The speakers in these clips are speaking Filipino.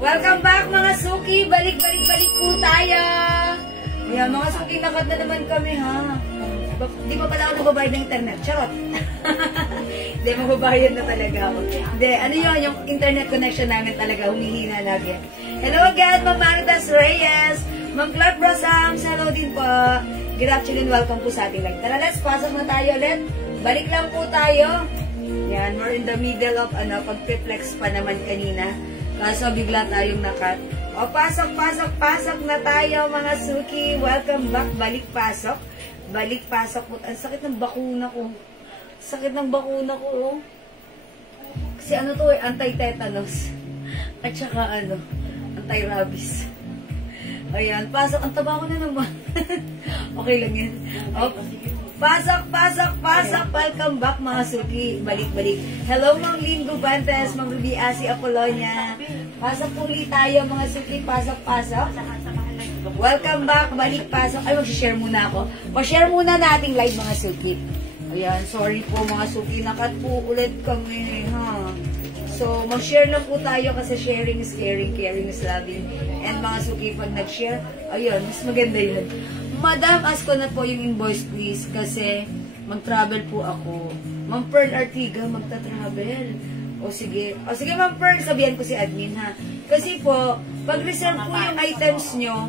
Welcome back mga suki! Balik po tayo! Yan, mga suki, nakad na naman kami ha. Di ba pala ako nagbabayad ng internet? Charot! Hindi, magbabayad na talaga ako. Hindi, ano yun, yung internet connection namin talaga, humihina lagi. Hello again, Ma'am Maritas Reyes! Ma'am Clark Brosams, hello din po. Good afternoon, welcome po sa ating live. Tara, let's pasok na tayo ulit. Balik lang po tayo. Yan, we're in the middle of pag-flex pa naman kanina. Kaso bigla tayong nakat. O, pasok na tayo mga suki. Welcome back. Balik pasok po. Ang sakit ng bakuna ko. Kasi ano to anti-tetanus. At saka anti-rabies. Ayan, pasok. Ang taba ko na naman. Okay lang yan. Pasok. Welcome back mga suki. Balik. Hello, Ma'am Lynn Gubantes, Ma'am Ruby Asi Apolonia. Pasok ulit tayo mga suki. Pasok. Welcome back. Balik, pasok. Ay, mag-share muna ako. Pa-share muna nating live mga suki. Ayan, sorry po mga suki. Nakat po ulit kami, ha? So, mag-share na po tayo kasi sharing is caring, caring is loving. And mga suki, pag nag-share, ayun, mas maganda yun. Madam, ask ko na po yung invoice please kasi mag-travel po ako. Ma'am Pearl Artiga, magta-travel. O sige, Ma'am Pearl, sabihan ko si admin ha. Kasi po, pag-reserve po yung items nyo,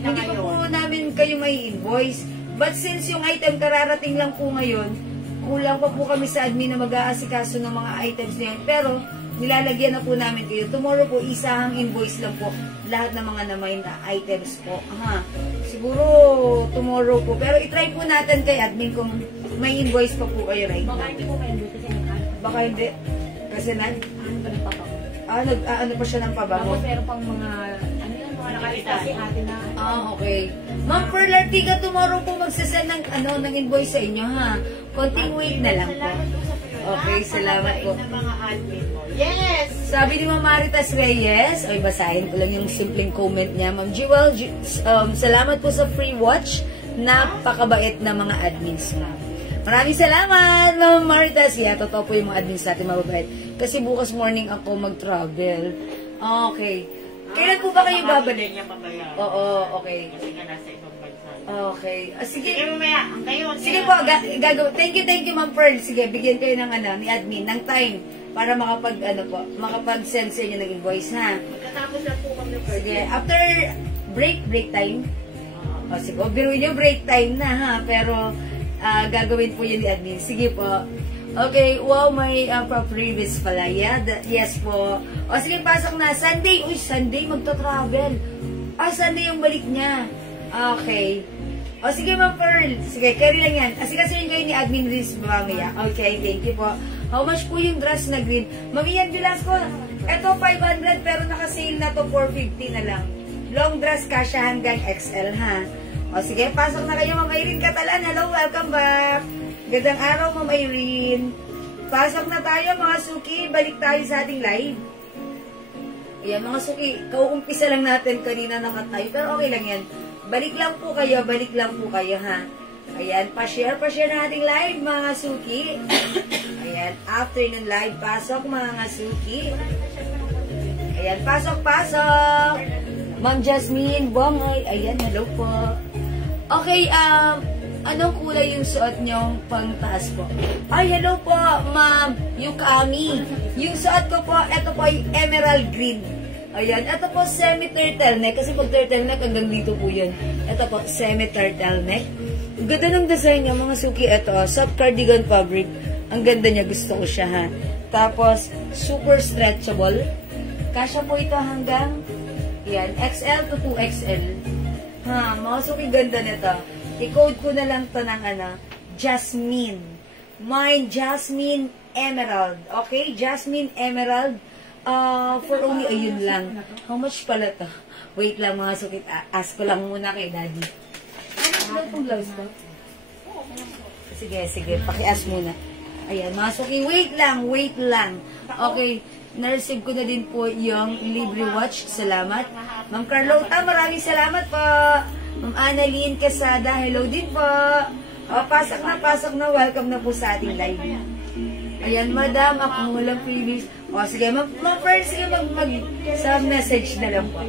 hindi pa po namin kayo may invoice. But since yung item kararating lang po ngayon, kulang pa po kami sa admin na mag-aasikaso ng mga items na yun. Pero, nilalagyan na po namin kayo. Tomorrow po, isahang invoice lang po. Lahat ng mga naman na items po. Aha. Siguro, tomorrow po. Pero itry po natin kay admin kung may invoice pa po kayo right now. Baka hindi po may invoice kasi baka hindi. Kasi ano pa siya ng pabango? Tapos meron pang mga, mga nakalista si ate na. Okay. Ma'am Pearl Artiga, tomorrow po magsasend ng invoice sa inyo, ha? Konting wait na lang po. Okay, salamat po. Yes! Sabi ni Ma'am Maritas Reyes, ay basahin ko lang yung simpleng comment niya. Ma'am Jewel, salamat po sa free watch. Napakabait na mga admins mo. Maraming salamat, Ma'am Maritas. Yeah, totoo po yung mga admins natin mababait. Kasi bukas morning ako mag-travel. Okay. Kailan po ba kayo babalik? Oo, okay. Kasi nga nasa ibang bansa. Okay. Sige. Sige, mamaya. Sige po, gagawin. Thank you, Ma'am Pearl. Sige, bigyan kayo ng ni admin, ng time para makapag-send sa inyo ng invoice, ha? Magkatapos lang po kami. Sige, after break time. O, sige, biruin nyo, break time na, ha? Pero, gagawin po yun ni admin. Sige po. Okay, wow, may previous pala. Yeah, yes po. O, sige, pasok na. Sunday. Uy, Sunday, magta-travel. Sunday yung balik niya. Okay. O, sige, Ma'am Pearl. Sige, carry lang yan. Kasi kayo ni admin Riz mamaya. Okay, thank you po. How much po yung dress na green? Ma'am Ian Velasco, ito 500 pero naka-sale na to 450 na lang. Long dress, kasya hanggang XL, ha? O, sige, pasok na kayo, Ma'am Irene Catalan. Hello, welcome back. Gandang araw, Ma'am Irene. Pasok na tayo, mga suki. Balik tayo sa ating live. Ayan, mga suki. Kauumpisa lang natin kanina naman tayo. Pero okay lang yan. Balik lang po kayo, ha? Ayan, pa-share na ating live, mga suki. Ayan, afternoon live. Pasok, mga suki. Ayan, pasok. Ma'am Jasmine Bongay. Ayan, hello po. Okay, anong kulay yung suot niyong pangtaas po? Ay, hello po, ma'am. Yung kami. Yung suot ko po, ito po ay emerald green. Ayan, ito po semi-turtleneck. Kasi pag turtleneck, hanggang dito po yun. Ito po, semi-turtleneck. Ganda ng design niya, mga suki. Ito, soft cardigan fabric. Ang ganda niya, gusto ko siya, ha. Tapos, super stretchable. Kasya po ito hanggang, yan, XL to 2XL. Ha, mga suki, ganda nito. I-code ko na lang to ng Jasmine. Mine, Jasmine Emerald. Okay? Jasmine Emerald. For only, ayun lang. How much pala to? Wait lang, mga sukit. Ask ko lang muna kay Daddy. Ano itong blouse ko? Sige. Paki-ask muna. Ayan, mga suki. Wait lang. Okay. Na-receive ko na din po yung libre watch. Salamat. Ma'am Carlota, maraming salamat po. Ma'am Annalyn Quesada, hello din po. Pasok na. Welcome na po sa ating live. Ayan, madam, ako walang previous. O, sige, Ma'am Pearl, sige, sa message na lang po.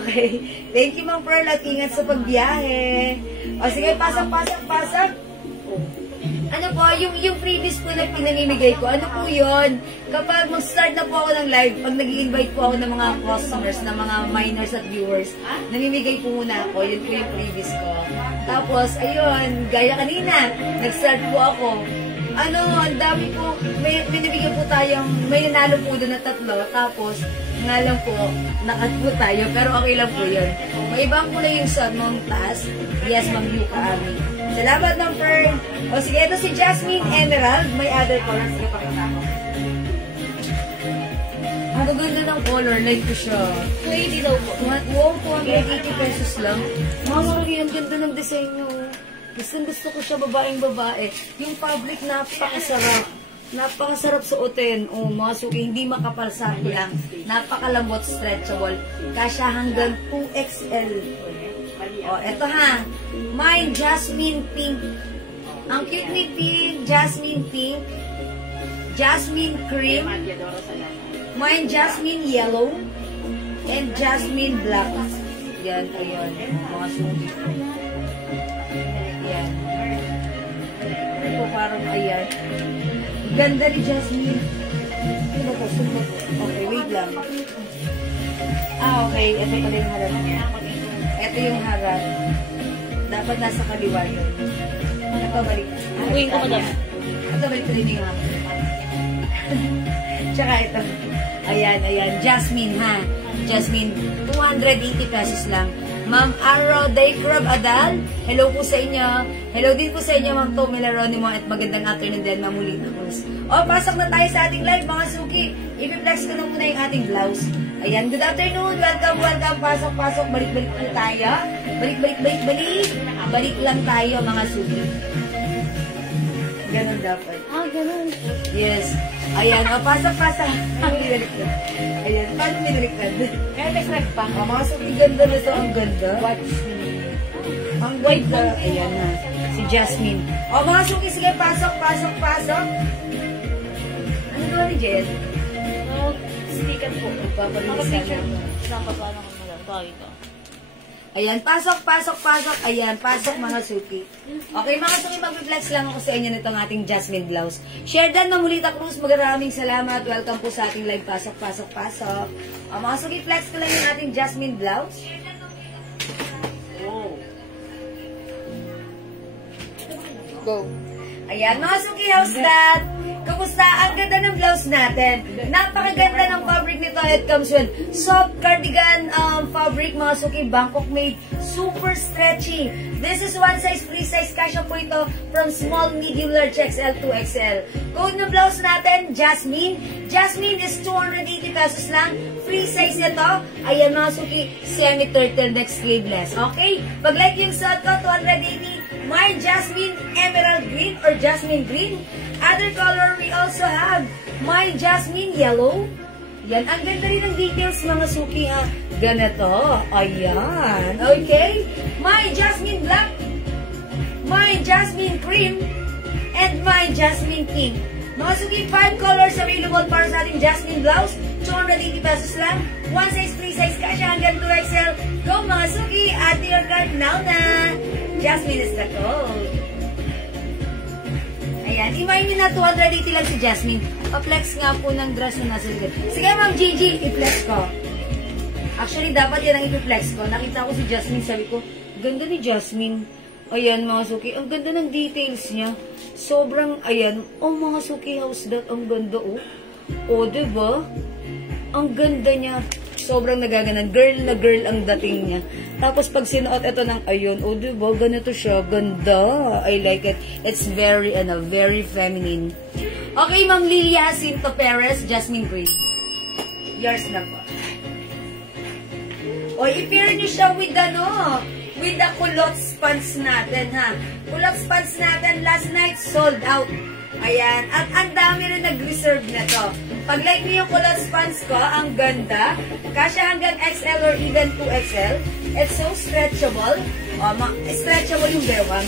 Okay. Thank you, Ma'am Pearl, at ingat sa pagbiyahe. O, sige, pasok. Ano po, yung previous po na pinamimigay ko, ano po yun? Kapag mag-start na po ako ng live, pag nag-i-invite po ako ng mga customers, ng mga minors at viewers, namimigay po muna ako. Yun po yung previous ko. Tapos, ayun, gaya kanina, nag-start po ako. Ang dami po, may nabigyan po tayong, may nanalo po doon na 3, tapos, nga lang po, nakat po tayo, pero okay lang po yun. May ibang po na yung son, Ma'am Taz. Yes, Ma'am Yuka Ami. Salamat, Ma'am Fern. O sige, ito si Jasmine Emerald. May other colors. Sige, pakita ko. Ang ganda ng color, like ko siya. 20 daw po. Wow, 280 pesos lang. Mga ang ganda ng design nyo. Gusto ko siya babaeng-babae. Yung fabric, napakasarap. Napakasarap suotin. O, mga suki, hindi makapal sa lang. Napakalambot, stretchable. Kasya hanggang 2XL. O, eto ha. Mine, Jasmine Pink. Ang cute ni Pink, Jasmine Pink. Jasmine Cream. Mine, Jasmine Yellow. And Jasmine Black. Yan, ayun. Mga suki. Yan. Ito parang ayan. Ganda ni Jasmine. Sino po? Okay, wait lang. Okay. Ito pala yung harap niya. Ito yung harap. Dapat nasa kaliwa yun. Ito balik. Uwing ko madam. Ito balik rin yung harap. Tsaka ito. Ayan. Jasmine ha. Jasmine. 280 pesos lang. Ma'am Arrow Daycrab Adal, hello po sa inyo. Hello din po sa inyo, Ma'am Tommy Laronimo, at magandang afternoon din, Ma'am Mulita Cruz. O, pasok na tayo sa ating live, mga suki. I-flex ko na muna yung ating blouse. Ayan, good afternoon. Welcome. Pasok. Balik po tayo. Balik lang tayo, mga suki. Ganun dapat. Ganun. Yes. Ayan, o, pasok. Baliktad. Ayan, paano baliktad? Kaya may crack pa. O, mga suki, ganda na ito. Ang ganda. Watch me. Ang ganda. Ayan na. Si Jasmine. O, mga suki, sige, pasok. Ano ba ni Jen? Sticker po. Papapicture. Napapano ko na lang. Ito. Ayan, pasok. Ayan, pasok mga suki. Okay, mga suki, mag-flex lang ako sa inyo nitong ating Jasmine blouse. Share dan, Mamulita Cruz, maraming salamat. Welcome po sa ating live. Pasok. Mga suki, flex ko lang yung ating Jasmine blouse. Go. Ayan, mga suki, how's that? Kamusta? Ang ganda ng blouse natin. Napakaganda ng fabric nito. It comes with soft cardigan fabric, mga suki, Bangkok made. Super stretchy. This is one size, free size. Kasya po ito from small, medium, large, XL to XL. Code ng blouse natin, Jasmine. Jasmine is 280 pesos lang. Free size nito. Ayan, mga suki, semi-turtleneck sleeveless. Okay? Pag like yung suot ko, 280. My Jasmine Emerald Green or Jasmine Green. Other color, we also have my Jasmine Yellow. Yan, ang ganda rin ng details, mga suki, ha. Ganito. Ayan. Okay. My Jasmine Black. My Jasmine Cream. And my Jasmine Pink. Mga suki, 5 colors available para sa ating Jasmine blouse. 280 pesos lang. One size, free size, kasya hanggang 2XL. Go, mga suki. Add to your cart now na. Jasmine is the code. Ayan, imayin nyo na 280 lang si Jasmine. Pa-flex nga po ng dress na nasa likod. Sige, Ma'am Gigi, i-flex ko. Actually, dapat yan ang i-flex ko. Nakita ko si Jasmine, sabi ko, ganda ni Jasmine. Ayan, mga suki, ang ganda ng details niya. Sobrang, ayan, mga suki, how's that? Ang ganda, diba? Ang ganda niya. Sobrang nagaganan. Girl na girl ang dating niya. Tapos pag sinuot ito ng ayun, diba? Ganito siya. Ganda. I like it. It's very, very feminine. Okay, Ma'am Lilia Cinto Perez, Jasmine Green. Yours na po. I-pair niyo siya with with the culottes pants natin, ha. Culottes pants natin, last night sold out. Ayan. At ang dami rin nag-reserve na to. Pag-like niyo yung culottes pants ko, ang ganda. Kasya hanggang XL or even 2XL. It's so stretchable. Stretchable yung bewang.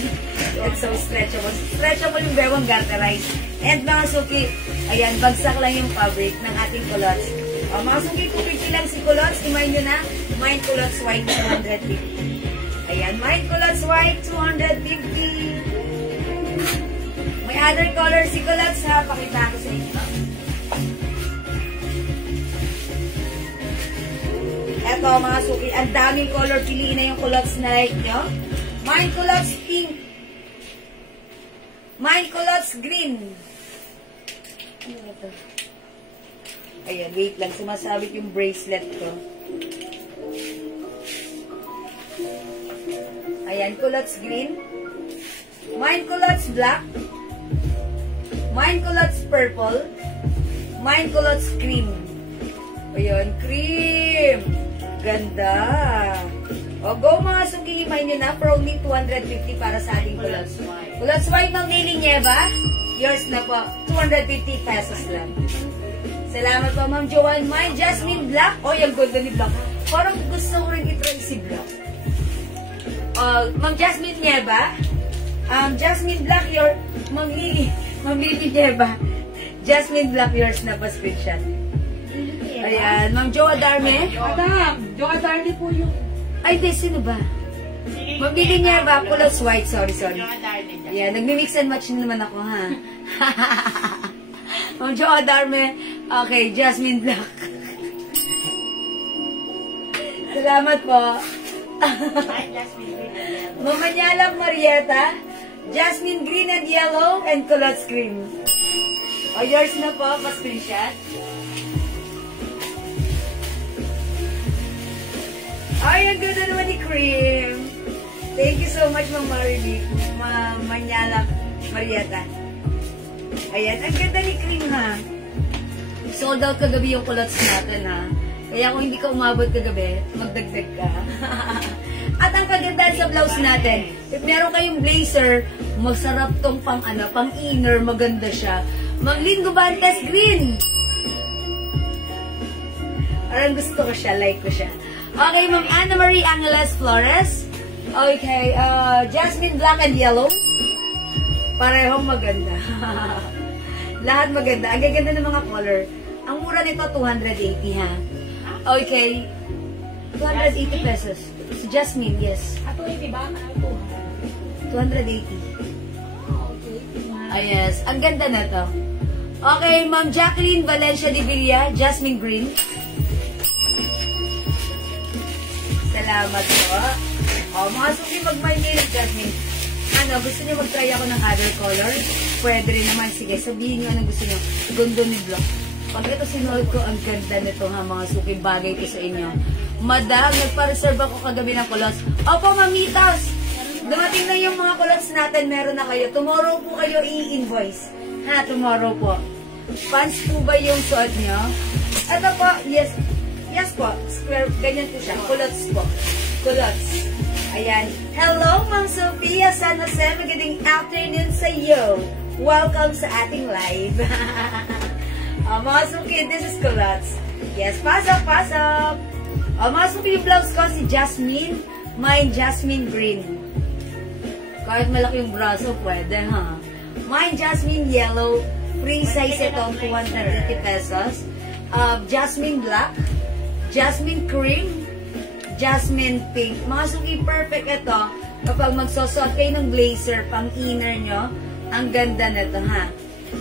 It's so stretchable. Stretchable yung bewang garterized. And mga suki, ayan, bagsak lang yung fabric ng ating culottes. Mga suki, 250 lang si culottes. Imayin nyo na, mine culottes white 250. Ayan, mine culottes white 250. May other color si culottes ha. Pakita ko sa inyo. Eto mga suki, ang daming color. Piliin na yung culottes na like nyo. Mine culottes pink. Mine culottes green. Ano ba ito? Ayan, wait lang. Sumasabit yung bracelet ko. Ayan, culottes green. Mine culottes black. Mine culottes purple. Mine culottes cream. Ayan, cream. Ganda. O, go mga suki. Imayin nyo na. For only 250 para sa ating culottes. Culottes white ng Lily Nieva. Yours na po. 250 pesos lang. Salamat po, Ma'am Joanne. Mine, Jasmine Black. O, yung ganda ni Black. Parang gusto ko rin itry si Black. Ma'am Jasmine Nieva. Jasmine Black, your... Ma'am Lily Nieva. Jasmine Black, yours na pa screenshot. Ayan, Ma'am Jo Adarme. Madam, Jo Adarme po yung... Ay, di, sino ba? Ma'am Lily Nieva, culottes white. Sorry. Jo Adarme. Ayan, nagmi-mix and match naman ako, ha? Ma'am Jo Adarme. Okay, Jasmine Black. Salamat po. Mama Nyalang Marieta. Jasmine green and yellow and culottes cream. O, yours na po, pa-screenshot. Ay, ang ganda naman ni Cream. Thank you so much, Ma'am Mariby. Mama Nyalang Marieta. Ayan, ang ganda ni Cream, ha? Sold out kagabi yung culottes natin, ha? Kaya kung hindi ka umabot kagabi, magdagdag ka. At ang kagandahan sa blouse natin, if meron kayong blazer, masarap tong pang inner, maganda siya. Ma'am Lynn Gubantes Green. Parang gusto ko siya, like ko siya. Okay, Ma'am Anna Marie Angeles Flores. Okay, Jasmine Black and Yellow. Parehong maganda. Lahat maganda. Ang gaganda ng mga color. Ang mura nito, 280 ha. Okay. 280 pesos. Si Jasmine, yes. Ato, hindi ba? Ano 280. Okay. Yes. Ang ganda na to. Okay, Ma'am Jacqueline Valencia de Villa, Jasmine Green. Salamat po. Mga suki, mag-mail Jasmine. Gusto niyo mag-try ako ng other color? Pwede rin naman. Sige, sabihin niyo anong gusto niyo. Gundo ni Block. Pag ito sinuot ko, ang ganda nito ha, mga suki. Bagay ko sa inyo. Madam, nagpa-reserve ako kagabi ng culottes. Opo, mamitas! Dumating na yung mga culottes natin. Meron na kayo. Tomorrow po kayo i-invoice. Ha, tomorrow po. Pants po ba yung suot niyo? Ito po, yes. Yes po. Square, ganyan po siya. Culottes po. Culottes. Ayan. Hello, Ma'am Sophia San Jose. Magandang afternoon sa iyo. Welcome sa ating live. Mga suki, this is culottes. Yes, pasok. Mga suki, yung blouse ko si Jasmine. Mine, Jasmine Green. Kahit malaki yung braso, pwede, ha? Mine, Jasmine Yellow. Free size ito, 280 pesos. Jasmine Black. Jasmine Cream. Jasmine Pink. Mga suki, perfect ito. Kapag magsusot kayo ng blazer, pang inner nyo, ang ganda na ito, ha?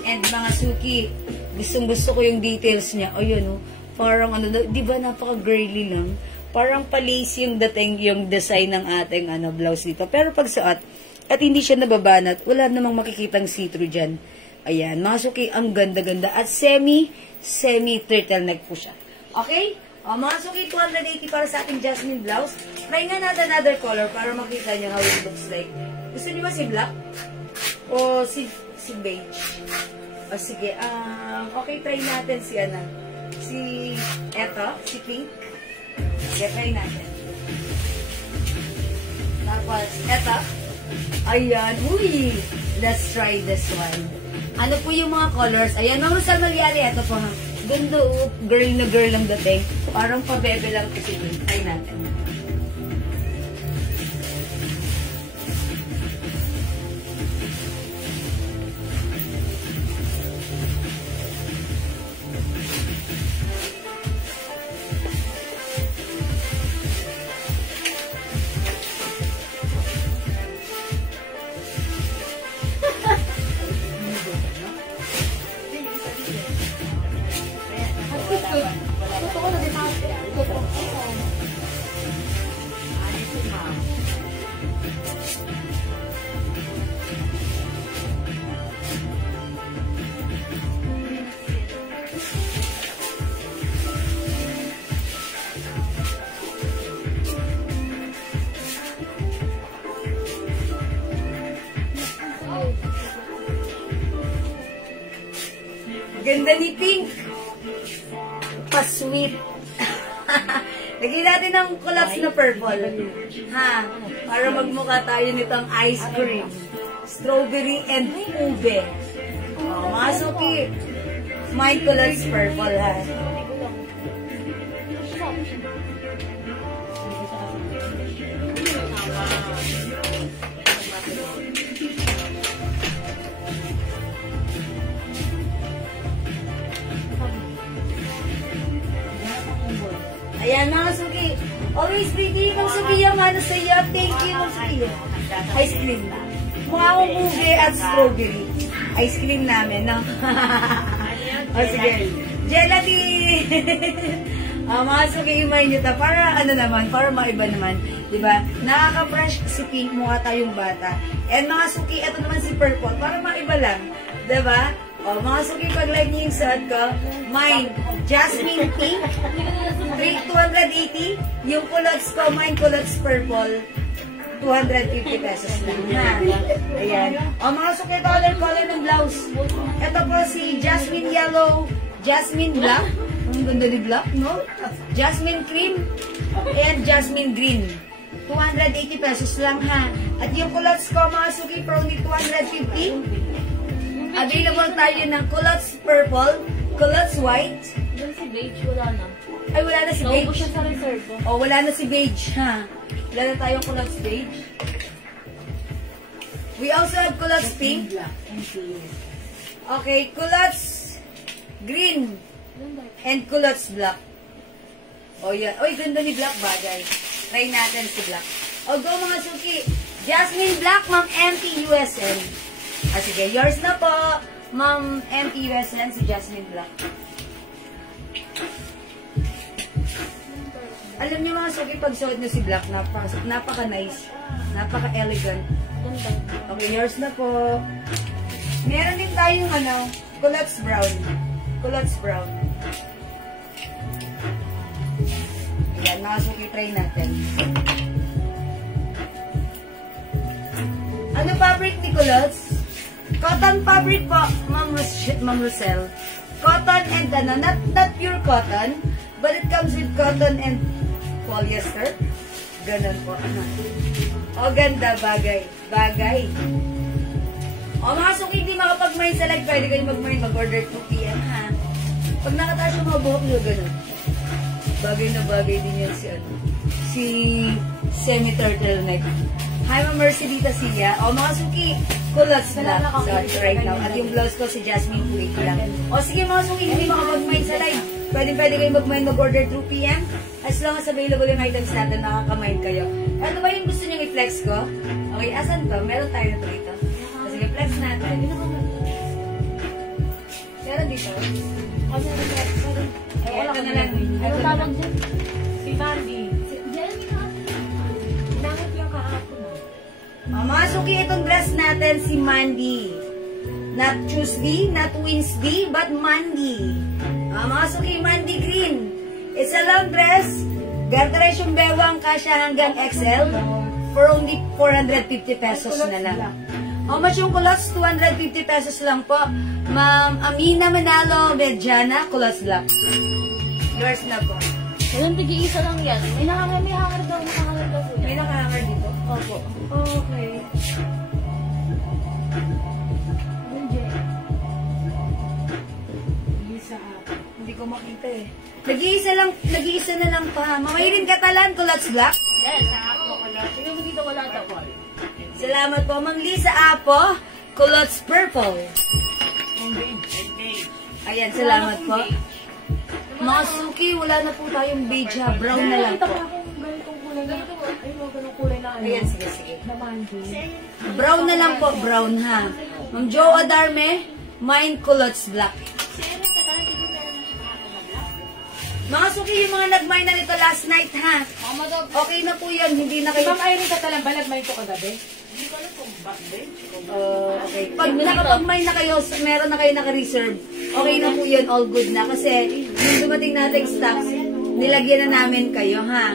And mga suki, gustong-gusto ko yung details niya. O yun, parang di ba napaka-girly lang? Parang pa-lace yung dating, yung design ng ating blouse dito. Pero pag suot, at hindi siya nababanat, wala namang makikitang see-through dyan. Ayan, mga suki, ang ganda-ganda. At semi-turtleneck po siya. Okay? Mga suki, 280 para sa ating Jasmine blouse. Try nga natin another color para makita nyo how it looks like. Gusto nyo ba si black? O si beige? O sige, okay, try natin si pink. Sige, try natin. Tapos, eto. Ayan, uy! Let's try this one. Ano po yung mga colors? Ayan, Ma'am Rosal Malyari, eto po ha. Ganda oh, girl ang dating. Parang pabebe lang ito si Queen. Try natin. Totoo na din natin. Totoo. Ganda ni Pink. Pa-sweet. Lagyan natin ng collapse na purple. Ha? Para magmukha tayo nitong ice cream. Strawberry and ube. Oh, mga suki. My collapse purple, ha? Ayan, mga suki. Always pretty. Ma'am Sophia, mano sa iyo. Thank you, Ma'am Sophia. Ice cream. Mukha akong ube at strawberry. Ice cream namin, no? O, sige. Gelatin! Mga suki, imay nyo ta. Para ano naman, para maiba naman. Diba? Nakaka-brush si Pink, mukha tayong bata. And mga suki, ito naman si Purple. Para maiba lang. Diba? O, mga suki, pag-live niyo yung suot ko, mine, Jasmine Pink, 280. Yung culottes ko, mine culottes purple, 250 pesos lang. Ha? Ayan. O, mga suki, color ng blouse. Ito po si Jasmine Yellow, Jasmine Black. Ang ganda ni Black, no? Jasmine Cream, and Jasmine Green. 280 pesos lang, ha? At yung culottes ko, mga suki, only 250. Available tayo ng culottes purple, culottes white. Doon si beige, wala na. Ay, wala na si Naubo beige. siya sa reserve. Oh, wala na si beige, ha? Wala na tayong culottes beige. We also have culottes pink. Okay, culottes green and culottes black. Oh, yan. Oy, ganda ni Black, bagay. Try natin si Black. O, go mga suki. Jasmine Black, Ma'am MT USN. Ah, sige, yours na po, Ma'am MT USN, si Jasmine Black. Alam niyo mga suki, pag suot niyo si Black, napaka-nice, napaka-elegant. Okay, yours na po. Meron din tayong culottes brown. Culottes brown. Ayan, mga suki, try natin. Ano fabric ni culottes? Cotton fabric po, Ma'am Rosel. Cotton and not pure cotton, but it comes with cotton and polyester. Ganun po. O, ganda, bagay. Bagay. O, mga suki, hindi makapag-mine sa live, pwede kayo mag-mine, mag-order 2 p.m. ha. Pag nakataas yung mga buhok nyo, ganun. Bagay na bagay din yan si semi-turtleneck. Hi, Ma'am Mercedita Sia. O, mga suki, culottes na so, right now. At yung blouse ko si Jasmine Puig lang. O, sige mga suki, hindi makapag-mine sa live. Pwede kayo mag-mine, mag-order 2 p.m. As long as available yung items natin, nakaka-mine kayo. Ano ba yung gusto nyo i-flex ko? Okay, asan to? Meron tayo na dito. So, sige, flex natin. Meron dito? Ito na lang. Ano tawag dyan? Si Mandy. Nakit yung kahapon. Mga suki, itong dress natin si Mandy. Not Tuesday, not Wednesday, but Mandy. Mga suki, Mandy Green. It's a long dress. Garteres yung bewang kasya hanggang XL for only 450 pesos na lang. How much yung culottes? 250 pesos lang po. Ma'am Amina Manalo Medjana, culottes black. Yours na po. Ayun, tig-iisa lang yan. May hanger daw, nakahanger daw po yan. May nakahanger dito? Opo. Okay. Lisa Hindi ko ko makita eh. Nag-iisa na lang pa. Mamayirin Catalan, Culottes Black. Yes, ako wala. Sige mo dito wala daw. Salamat po, Mang Lisa Apo, Culottes Purple. Ayan, salamat po. Mga Suki, wala na po tayong beige ha. Brown na lang po. Ganitong kulay na. Ay, mo, ganitong kulay na ano. Ayan, sige. Naman din. Brown na lang po, brown ha. Mang Joa Darme, mine Culottes Black. Mga Suki, yung mga nag-mine na nito last night ha. Okay na po yun, hindi na kayo... Ma'am Irene Catalan ba nag-mine ko kagabi? Okay. Pag nakapag-mine na kayo, meron na kayo naka-reserve, okay na po yun, all good na. Kasi, yung dumating nating stocks, nilagyan na namin kayo, ha?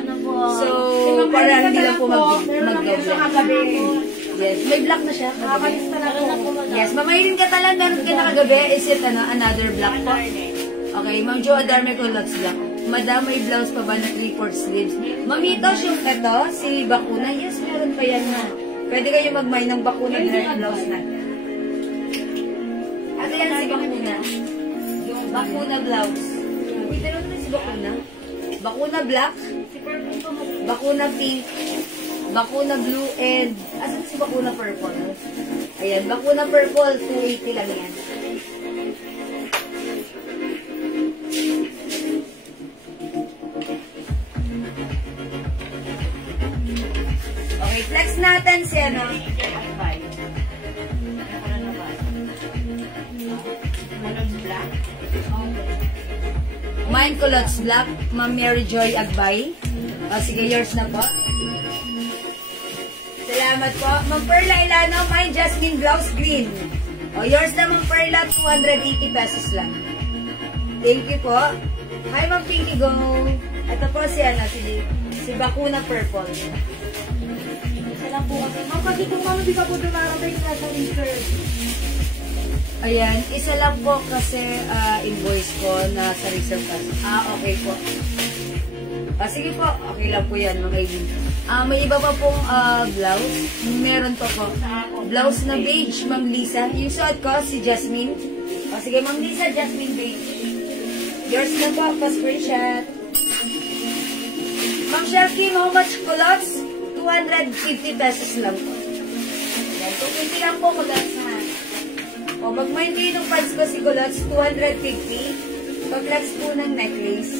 So, para hindi lang po mag-gawin. Yes, may black na siya. Nakakalista na po. Yes, mamayirin Catalan, meron kayo nakagabi. Is it, another black po? Okay, Ma'am Jo Adarme Culottes Black. Madam, may blouse pa ba na 3/4 sleeves? Mamitos yung ito, si Bakuna. Yes, meron pa yan, ha? Pwede kayo mag-mine ng Bakuna dress blouse na. At yan si Bakuna. Yung Bakuna blouse. Wait, ano na si Bakuna? Bakuna black, Bakuna pink, Bakuna blue, and asan si Bakuna purple? Ayan, Bakuna purple, 280 lang yan. Okay, flex natin si ano. Mine Culottes Black, Ma'am Mary Joy Agbay. O, sige, yours na po. Salamat po. Ma'am Perla Ilano, mine Jasmine Blouse Green. O, yours na Ma'am Perla, 280 pesos lang. Thank you po. Hi Ma'am Pinky Go. Ito po si ano, si Bakuna Purple. Lang po kasi. Ma'am, kasi kung hindi ka po dumarating na sa research. Ayan, isa lang po kasi invoice ko na sa reserve cash. Okay po. Sige po, okay lang po yan mga kaibigan. May iba pa pong blouse. Meron po po. Blouse na beige, Ma'am Lisa. Yung suot ko, si Jasmine. Sige, Ma'am Lisa, Jasmine beige. Yours na po, pa-screenshot. Ma'am Sharky, how much culottes? 250 pesos lang po. Yan, 250 lang po culottes ha. O, mag-mind kayo ng pants ko si culottes, 250. Pag-flex po ng necklace.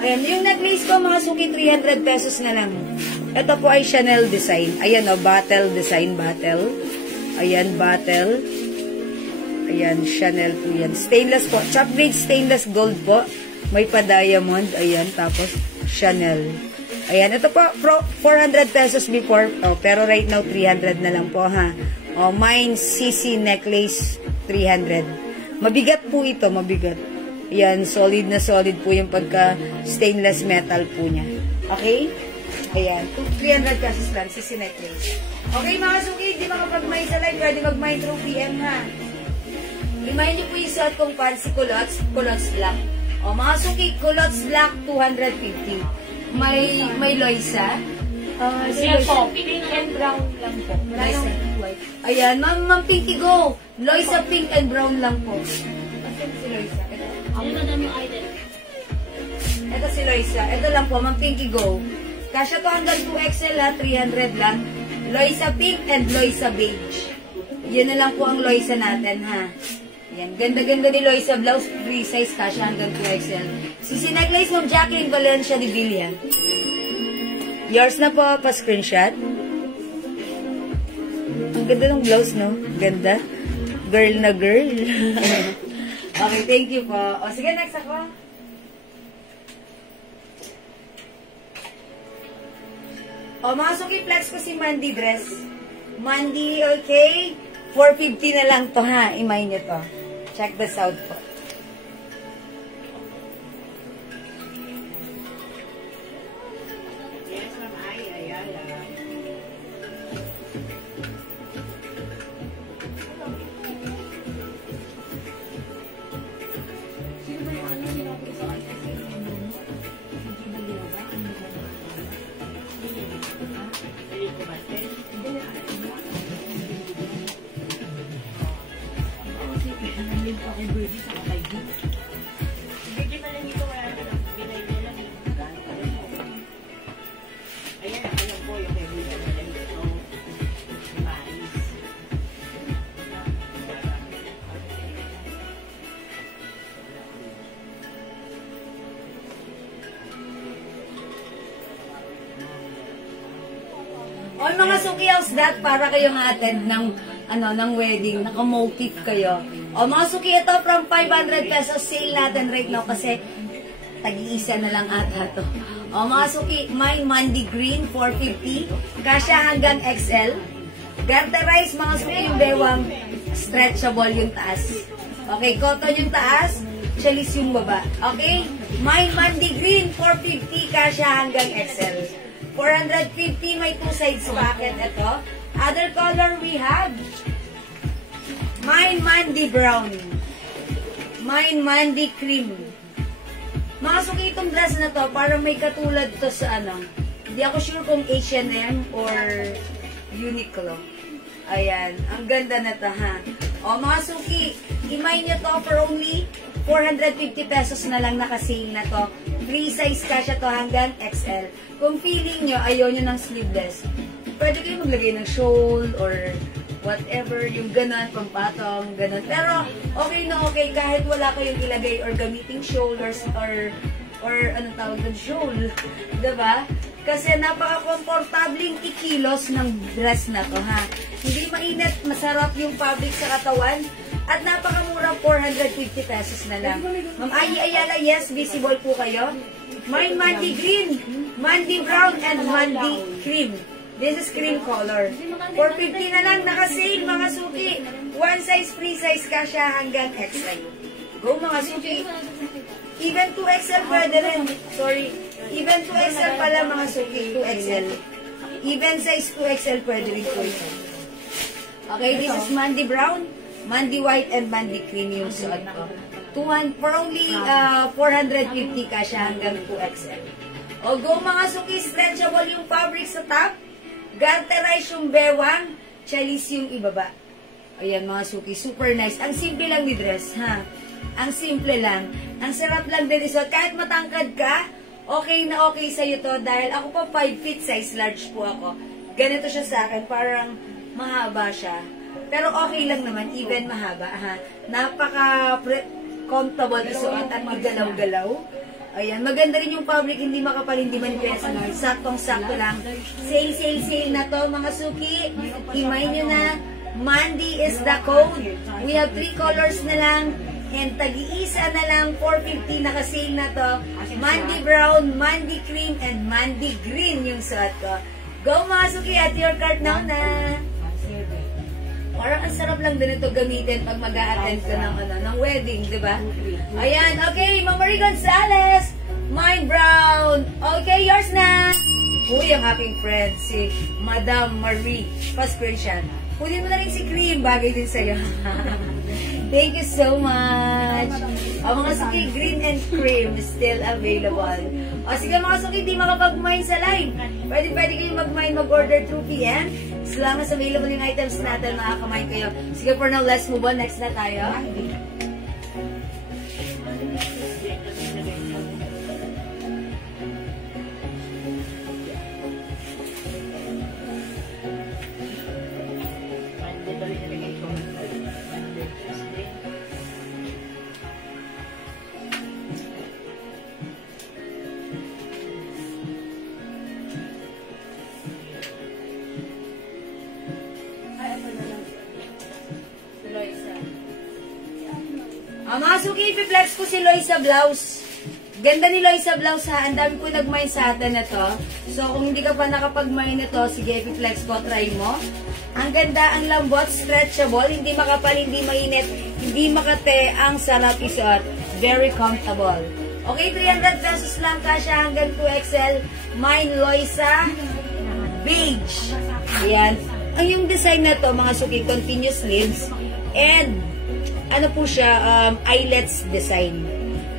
Ayan, yung necklace ko, mga Suki, 300 pesos na lang. Ito po ay Chanel design. Ayan o, battle design, battle. Ayan, battle. Ayan, Chanel po yan. Stainless po. Chop grade stainless gold po. May pa-diamond. Ayan, tapos Chanel. Ayan, ito po, 400 pesos before. Oh, pero right now, 300 na lang po, ha. Oh, mine, CC necklace, 300. Mabigat po ito, mabigat. Ayan, solid na solid po yung pagka-stainless metal po niya. Okay? Ayan, 300 pesos lang, CC necklace. Okay, mga Suki, hindi makapag-mine sa live, pwede mag-mine through PM, ha. Remind niyo po yung suot kong fancy culottes, culottes black. O, mga Suki, culottes black, 250. May Loisa. Yan po, pink and brown lang po. Wala Loisa. nang white. Ayan, Ma'am Pinky Go. Loisa pink and brown lang po. Asan si Loisa? Ito si Loisa. Ito lang po, Ma'am Pinky Go. Kasya to hanggang 2XL ha, 300 lang. Loisa pink and Loisa beige. Yun na lang po ang Loisa natin ha. Yan, ganda-ganda ni Loisa blouse, free size, kasya hanggang 2XL. Si necklace ng Jacqueline Valencia de Villa. Yours na po, pa-screenshot. Ang ganda ng blouse, no? Ganda. Girl na girl. Okay, thank you po. O, sige, next ako. O, mga Suki, flex ko si Mandy dress. Mandy, okay? 450 na lang to, ha? Imay nyo to. Check this out po. Yes, ma'am. Ayala. Sino ba yung ano sinabi ko sa kanya? Hindi ko ba? O mga suki, how's that? Para kayong attend ng wedding, naka-motif kayo. O mga suki, ito from 500 pesos sale natin right now kasi tag-iisa na lang ata to. O mga suki, may Mandy Green 450, kasya hanggang XL. Garterize mga suki yung bewang, stretchable yung taas. Okay, cotton yung taas, chalis yung baba. Okay? May Mandy Green 450, kasya hanggang XL. 450, may 2 sides pocket ito. Other color we have Mine Mandy Brown, Mine Mandy Cream. Mga suki, itong dress na to, parang may katulad to sa hindi ako sure kung H&M or Uniqlo. Ayan, ang ganda na to ha. O mga suki, imay nyo to for only 450 pesos na lang naka-sale na to. Free size kasya to hanggang XL. Kung feeling nyo, ayaw nyo ng sleeveless, pwede kayo maglagay ng shawl or whatever, yung ganon, pampatong, ganon. Pero, okay na okay kahit wala kayong ilagay or gamiting shoulders or anong tawag doon, shawl. Diba? Kasi napaka-komportabling ikilos ng dress na to, ha? Hindi mainit, masarap yung fabric sa katawan, at napakamura, 450 pesos na lang. Ma'am Ayi Ayala, yes, visible po kayo. May Mandy Green, Mandy Brown, and Mandy Cream. This is cream color. 450 na lang, naka-sale mga suki. One size, free size kasya hanggang XL. Go mga suki. Even 2XL pwede rin. Sorry. Even 2XL pala mga suki. 2XL. Even size 2XL pwede rin po ito. Okay, this is Mandy Brown, Mandy White, and Mandy Cream yung suot ko. For only 450 kasya hanggang 2XL. O go mga suki, stretchable yung fabric sa top. Garterize yung bewang, chalis yung ibaba. Ayan mga suki, super nice. Ang simple lang ni dress, ha? Ang simple lang. Ang sarap lang din isuot. Kahit matangkad ka, okay na okay sa'yo to. Dahil ako pa 5 feet size large po ako. Ganito siya sa akin, parang mahaba siya. Pero okay lang naman, even mahaba, ha? Napaka-comfortable isuot at magalaw-galaw. Ayan, maganda rin yung fabric, hindi makapal, hindi manipis. Saktong-sakto lang. Sale, sale, sale na to, mga suki. Imay nyo na, Mandy is the code. We have 3 colors na lang. And tag-iisa na lang, 450, naka-sale na to. Mandy Brown, Mandy Cream, and Mandy Green yung suot ko. Go mga suki, at your cart now na. Parang ang sarap lang din ito gamitin pag mag-a-attend ka ng wedding, di ba? Ayan, okay, Ma'am Marie Gonzalez, Mine Brown. Okay, yours na. Uy, ang aking friend, si Madam Marie Paspirsian. Kunin mo na rin si Cream, bagay din sa'yo. Thank you so much. O mga suki, green and cream still available. O sige mga suki, di makapag-mine sa live. Pwede kayo mag-mine, mag-order through PM. As long as available yung items natin, makaka-mine kayo. Sige, for now, let's move on. Next na tayo. Mga suki, ipiplex ko si Loisa Blouse. Ganda ni Loisa Blouse ha. Ang dami ko nag-mine sa atin na to. So, kung hindi ka pa nakapag-mine nito, sige, ipiplex ko. Try mo. Ang ganda, ang lambot, stretchable. Hindi makapal, hindi mainit, hindi makate. Ang sarap isuot. Very comfortable. Okay, 300 pesos lang kasya hanggang 2XL. Mine Loisa Beige. Ayan. Ang yung design na to, mga suki, continuous sleeves. And ano po siya, eyelets design.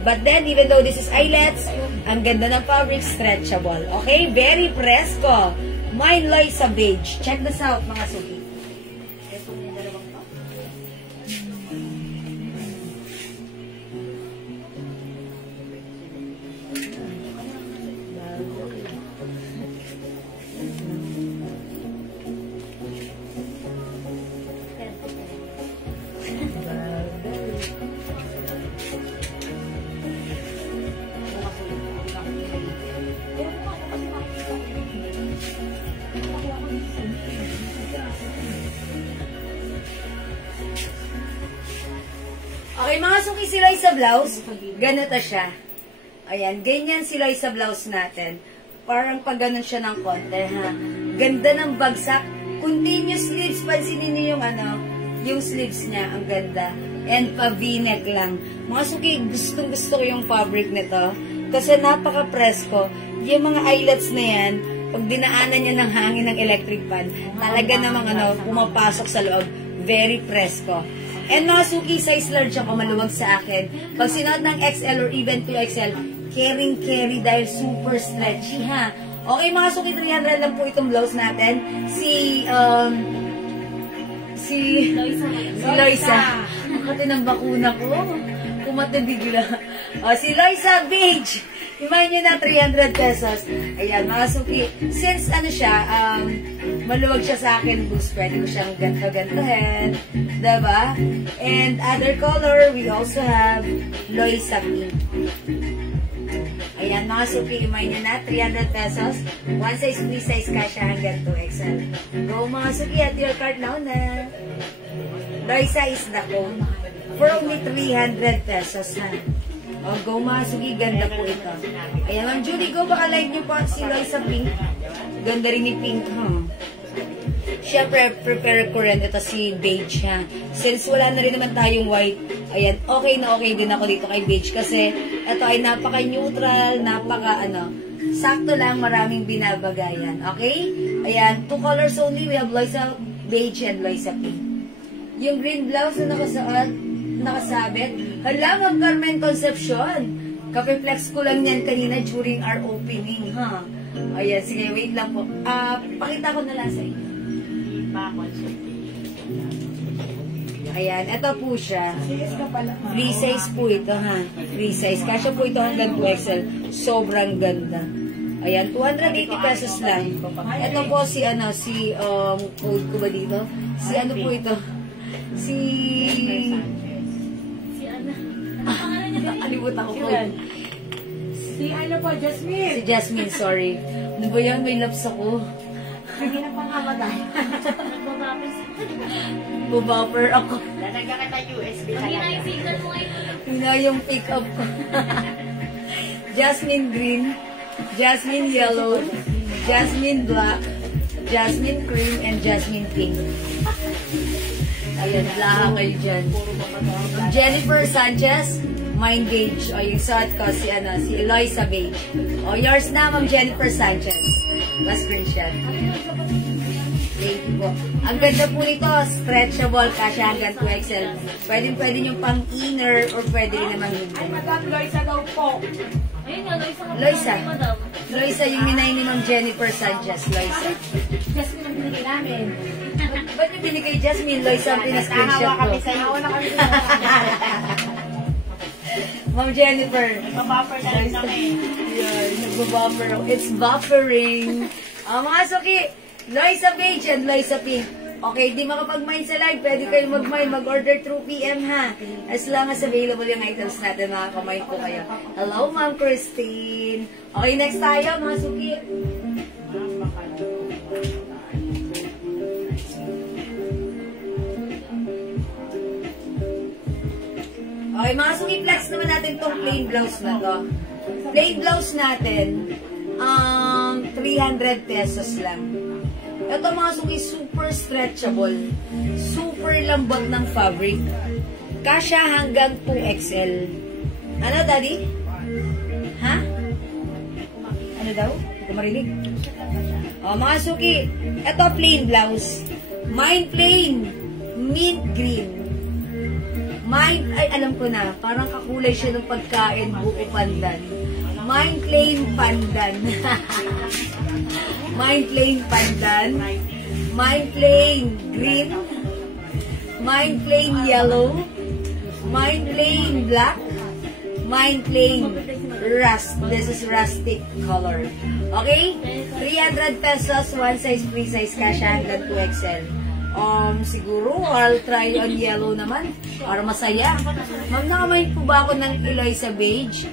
But then, even though this is eyelets, ang ganda ng fabric, stretchable. Okay? Very fresco. Mine Loisa Beige. Check this out, mga suki. Okay, mga suki, si Loisa blouse. Ganito siya. Ayan, ganyan si Loisa blouse natin. Parang pag ganun siya ng konti, ha? Ganda ng bagsak. Continuous sleeves. Pansinin niyo yung yung sleeves niya. Ang ganda. And pa-v-neck lang. Mga suki, gustong-gusto ko yung fabric nito. Kasi napaka-presko. Yung mga eyelets na yan, pag dinaanan niya ng hangin ng electric fan, talaga namang pumapasok sa loob. Very presko. And mga suki, size large ako, maluwag sa akin. Pag sinuot ng XL or even 2XL, carry dahil super stretchy, ha? Okay, mga suki, 300 lang po itong blouse natin. Si Loisa. Makati ng bakuna ko. Kumate bigla. Si Loisa Beige. Imayin nyo na 300 pesos. Ayan, mga suki. Since siya, maluwag siya sa akin, boost, pwede ko siyang ganto-gantohin. Diba? And other color, we also have Loisa Pink. Ayan, mga suki, imayin nyo na 300 pesos. One size, free size ka siya hanggang 2XL. Go, mga suki, at your card now na. Loisa is the code. For only 300 pesos, ha? O, go mga sugi, ganda po ito. Ayan, Ma'am Judy, go, baka like nyo po si Loisa Pink. Ganda rin ni Pink, ha? Siyempre, prepare ko rin ito si Beige, ha? Since wala na rin naman tayong white, ayan, okay na okay din ako dito kay Beige kasi ito ay napaka-neutral, sakto lang, maraming binabagayan. Okay? Ayan, 2 colors only. We have Loisa Beige and Loisa Pink. Yung green blouse na nakasabit. Hala, mag-Carmen Concepcion. Kape-flex ko lang yan kanina during our opening, ha? Ayan, sige, wait lang po. Pakita ko na lang sa inyo. Ayan, ito po siya. Free size po ito, ha? Free size. Kasya po ito hanggang 2XL. Sobrang ganda. Ayan, 280 pesos lang. Ito po code ko ba dito? Po ito? Nakalimutan ko po. Jasmine. Si Jasmine, sorry. Ano ba yan? May laps ako. Hindi na pangamatay. Bubuffer ako. Lalagyan kita USB talaga. Hina yung pick up ko. Jasmine green, Jasmine yellow, Jasmine black, Jasmine cream, and Jasmine pink. Ayan, lahat kayo dyan. Jennifer Sanchez, Mind Gauge. O, yung suot ko, si Loisa Beige. O, yours na, Ma'am Jennifer Sanchez. Last screenshot. Thank you po. Ang ganda po nito, stretchable, kasya hanggang 2XL. Pwede nyo pang inner or pwede rin naman hindi. Ay, Madam Loisa daw po. Ayun nga, Loisa. Loisa, yung hinay ni Ma'am Jennifer Sanchez. Loisa. Jasmine ang binigay namin. Ba't yung binigay Jasmine? Loisa ang pinascreenshot ko. kami sa iyo. Hawa na kami sa iyo. Ma'am Jennifer. Nagpa-buffer na rin kami. Yan, nagbo-buffer. It's buffering. Mga suki, Loisa Beige and Loisa Pink. Okay, di makapag-mine sa live, pwede kayo mag-mine, mag-order through PM, ha? As long as available yung items natin, makaka-mine po kayo. Hello, Ma'am Christine. Okay, next tayo, mga suki. Okay, mga suki, flex naman natin tong plain blouse na to. Plain blouse natin, 300 pesos lang. Ito mga suki, super stretchable. Super lambot ng fabric. Kasya hanggang 2XL. Ano, Daddy? Ha? Ano daw? Hindi ko marinig. O, mga suki, ito plain blouse. Mine plain. Mint green. Mine, ay alam ko na, parang kakulay siya ng pagkain, buko pandan. Mine plain pandan. Mine plain pandan, mine plain green, mine plain yellow, mine plain black, mine plain rust. This is rustic color. Okay? 300 pesos, one size, free size, kasya hanggang 2XL. Siguro, I'll try on yellow naman, para masaya. Ma'am, nakamind po ba ako ng Loisa Beige?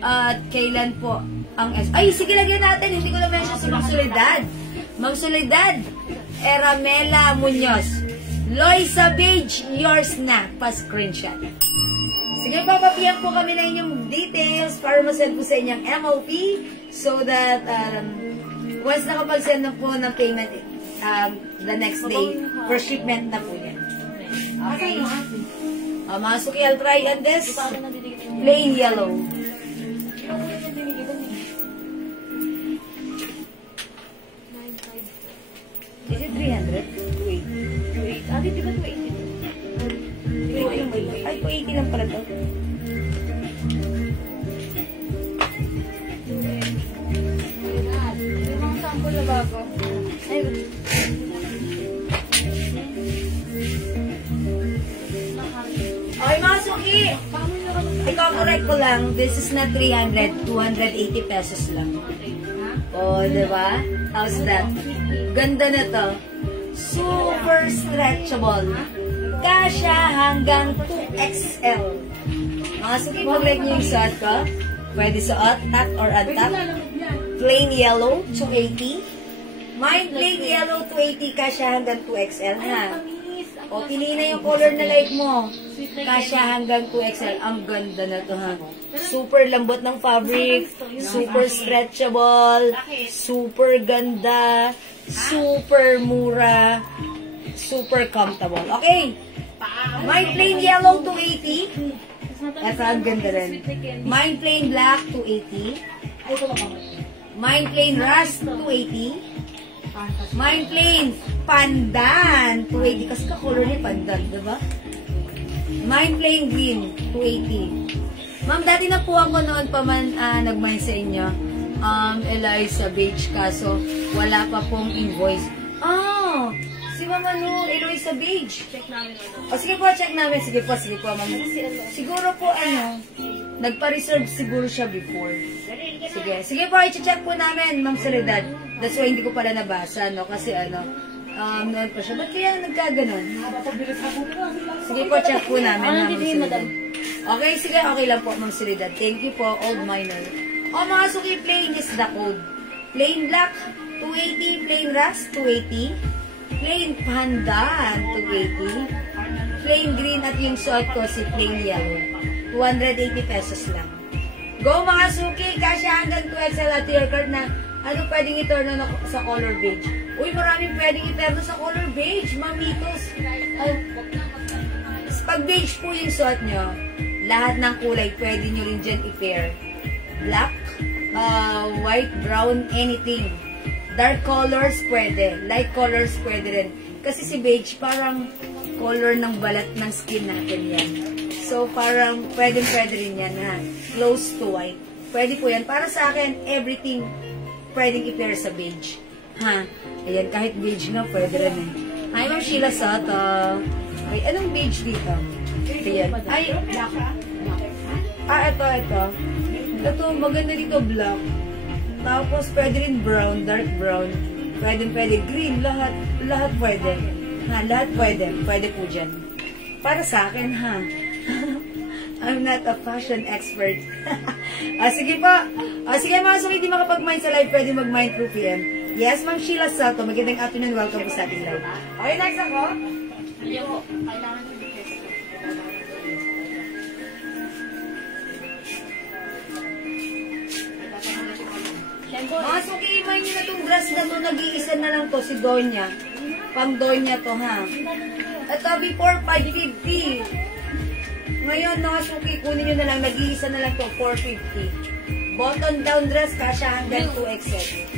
At kailan po ang ay, sige, lagyan natin. Hindi ko na-mention si Mang Soledad. Mang Soledad, Eramela Muñoz. Loisa Beige, yours na. Pa-screenshot. Sige, papapiyan po kami ng inyong details para masend po sa inyong MOP so that once nakapag-send na po ng payment the next day, for shipment na po yan. Okay. Mga suki, I'll try on this. Plain yellow. Is it 300? 280. Ate, di ba 280? Ay, 280 lang pala to. May mga sample na bago. Okay, mga suki. I-correct ko lang, this is not 300, 280 pesos lang. Oh, diba? How's that? Ganda na to. Super stretchable. Kasha hanggang 2XL. Mga suki, pag-like nyo yung suot ko. Pwede suot, tap or untap. Plain yellow, 280. Mine plain yellow, 280. Kasha hanggang 2XL ha. O, pili na yung color na like mo. Kasha hanggang 2XL. Ang ganda na to ha. Super lambot ng fabric. Super stretchable. Super ganda. Super mura. Super comfortable. Okay. Mine plain yellow, 280. Ito, ang ganda rin. Mine plain black, 280. Mine plain rust, 280. Mine plain pandan, 280. Kasi ka-color niya pandan, diba? Mine plain green, 280. Ma'am, dati na po ako noon pa man nag-mine sa inyo. Eliza Beige, kaso wala pa pong invoice. Si Ma'am Eliza Beige. Check namin ano. O sige po, check namin. Sige po, ma'am. Siguro po, nagpa-reserve siguro siya before. Sige po, i-check po namin, Ma'am Soledad. That's why hindi ko pala nabasa, no? Kasi noon pa siya. Ba't kaya nagkaganon? Sige po, check po namin, Ma'am Soledad. Okay, sige, okay lang po, Ma'am Soledad. Thank you po, old minor. O, mga suki, plain is the code. Plain black, 280. Plain rust, 280. Plain pandan, 280. Plain green at yung suot ko si plain yellow. 280 pesos lang. Go mga suki! Kasya hanggang 2XL at your card na ano pwedeng i-turn on sa color beige. Uy, maraming pwedeng i-turn sa color beige, mamitos. Pag beige po yung suot nyo, lahat ng kulay pwede nyo rin dyan i-pair. Black, white, brown, anything. Dark colors pwede. Light colors pwede rin. Kasi si beige parang color ng balat ng skin natin yan. So parang pwede rin yan ha. Close to white. Pwede po yan. Para sa akin, everything pwedeng i-pair sa beige. Ha? Ayan, kahit beige nga pwede rin eh. Hi, Ma'am Sheila Soto. Ay, anong beige dito? Ayan. Ay, black. Ito. Ito, maganda dito black. Tapos, pwede rin brown, dark brown. Pwede green, lahat pwede. Ha, lahat pwede. Pwede po dyan. Para sa akin, ha? I'm not a fashion expert. Sige po. Sige mga suki, hindi makapag-mind sa live, pwede mag-mind through PM. Yes, Ma'am Sheila Soto. Magandang afternoon. Welcome po sa ating live. Okay, next ako. Ayaw po. Kailangan nyo Mga suki, imayin nyo na itong dress na to. Nag-iisa na lang to, si Donya. Pang Donya to, ha? Ito, before 550. Ngayon, mga suki, kunin nyo na lang. Nag-iisa na lang to, 450. Button down dress, kasya hanggang 2XL.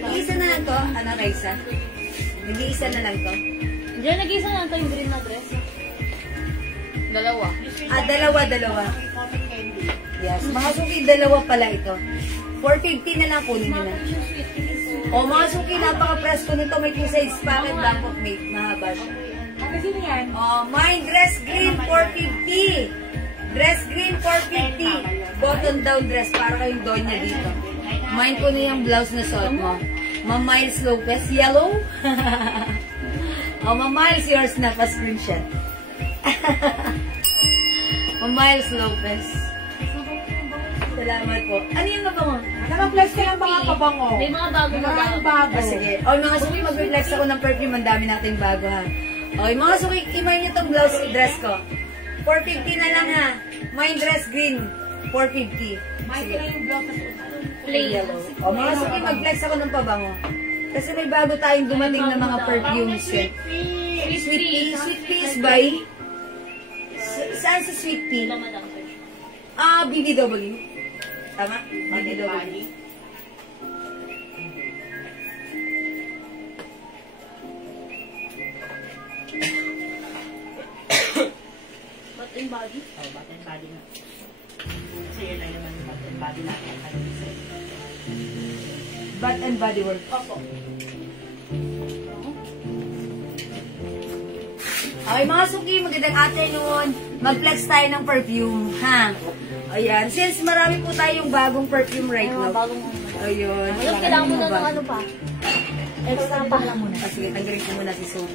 Nag-iisa na lang to, ano, Raisa? Nag-iisa na lang to. Diyan, nag-isa na ito yung green na dress. Dalawa. Dalawa. Yes, mga suki, dalawa pala ito. 450 na lang, kunin nyo na. O mga suki, napaka-presto nito. May 2 size packet, bangkok mate. Mahaba siya. Sino yan? O, mine, dress green, 450. Dress green, 450. Button down dress, para kayong Donya dito. Mine ko na yung blouse na suot mo. Ma'am Miles Lopez, yellow. O, Ma'am Miles, yours na, pa-screenshot. Ma'am Miles Lopez. Salamat po. Ano yung mabango? Naka-flex ka ng mga pabango. May mga bago na Mga bago. Sige. O, mga suki, mag-reflex ako ng perfume. Ang dami nating bago, ha. O, mga suki, imay niyo itong blouse dress ko. 450 na lang ha. Mine dress green. 450. Mike na yung block kasi Plain. Yellow. O mga suki, mag-flex ako ng pabango. Kasi may bago tayong dumating na mga perfumes eh. Sweet pea. Sweet pea is by... Saan sa sweet pea? Ito, madam. BBW. Tama? BBW. Bath and body? Oh, bath and body na. Kasi yun lang naman yung bath and body natin. Bath and Body Works. Opo. Okay, mga suki, magandang afternoon. Mag-flex tayo ng perfume, ha? Ayan. Since marami po tayong bagong perfume right Ay, now. mga bagong Ayun. Ayun, kailangan mo na ng ano pa. Extra pa lang muna. Sige, tanggalin ko muna si Soap.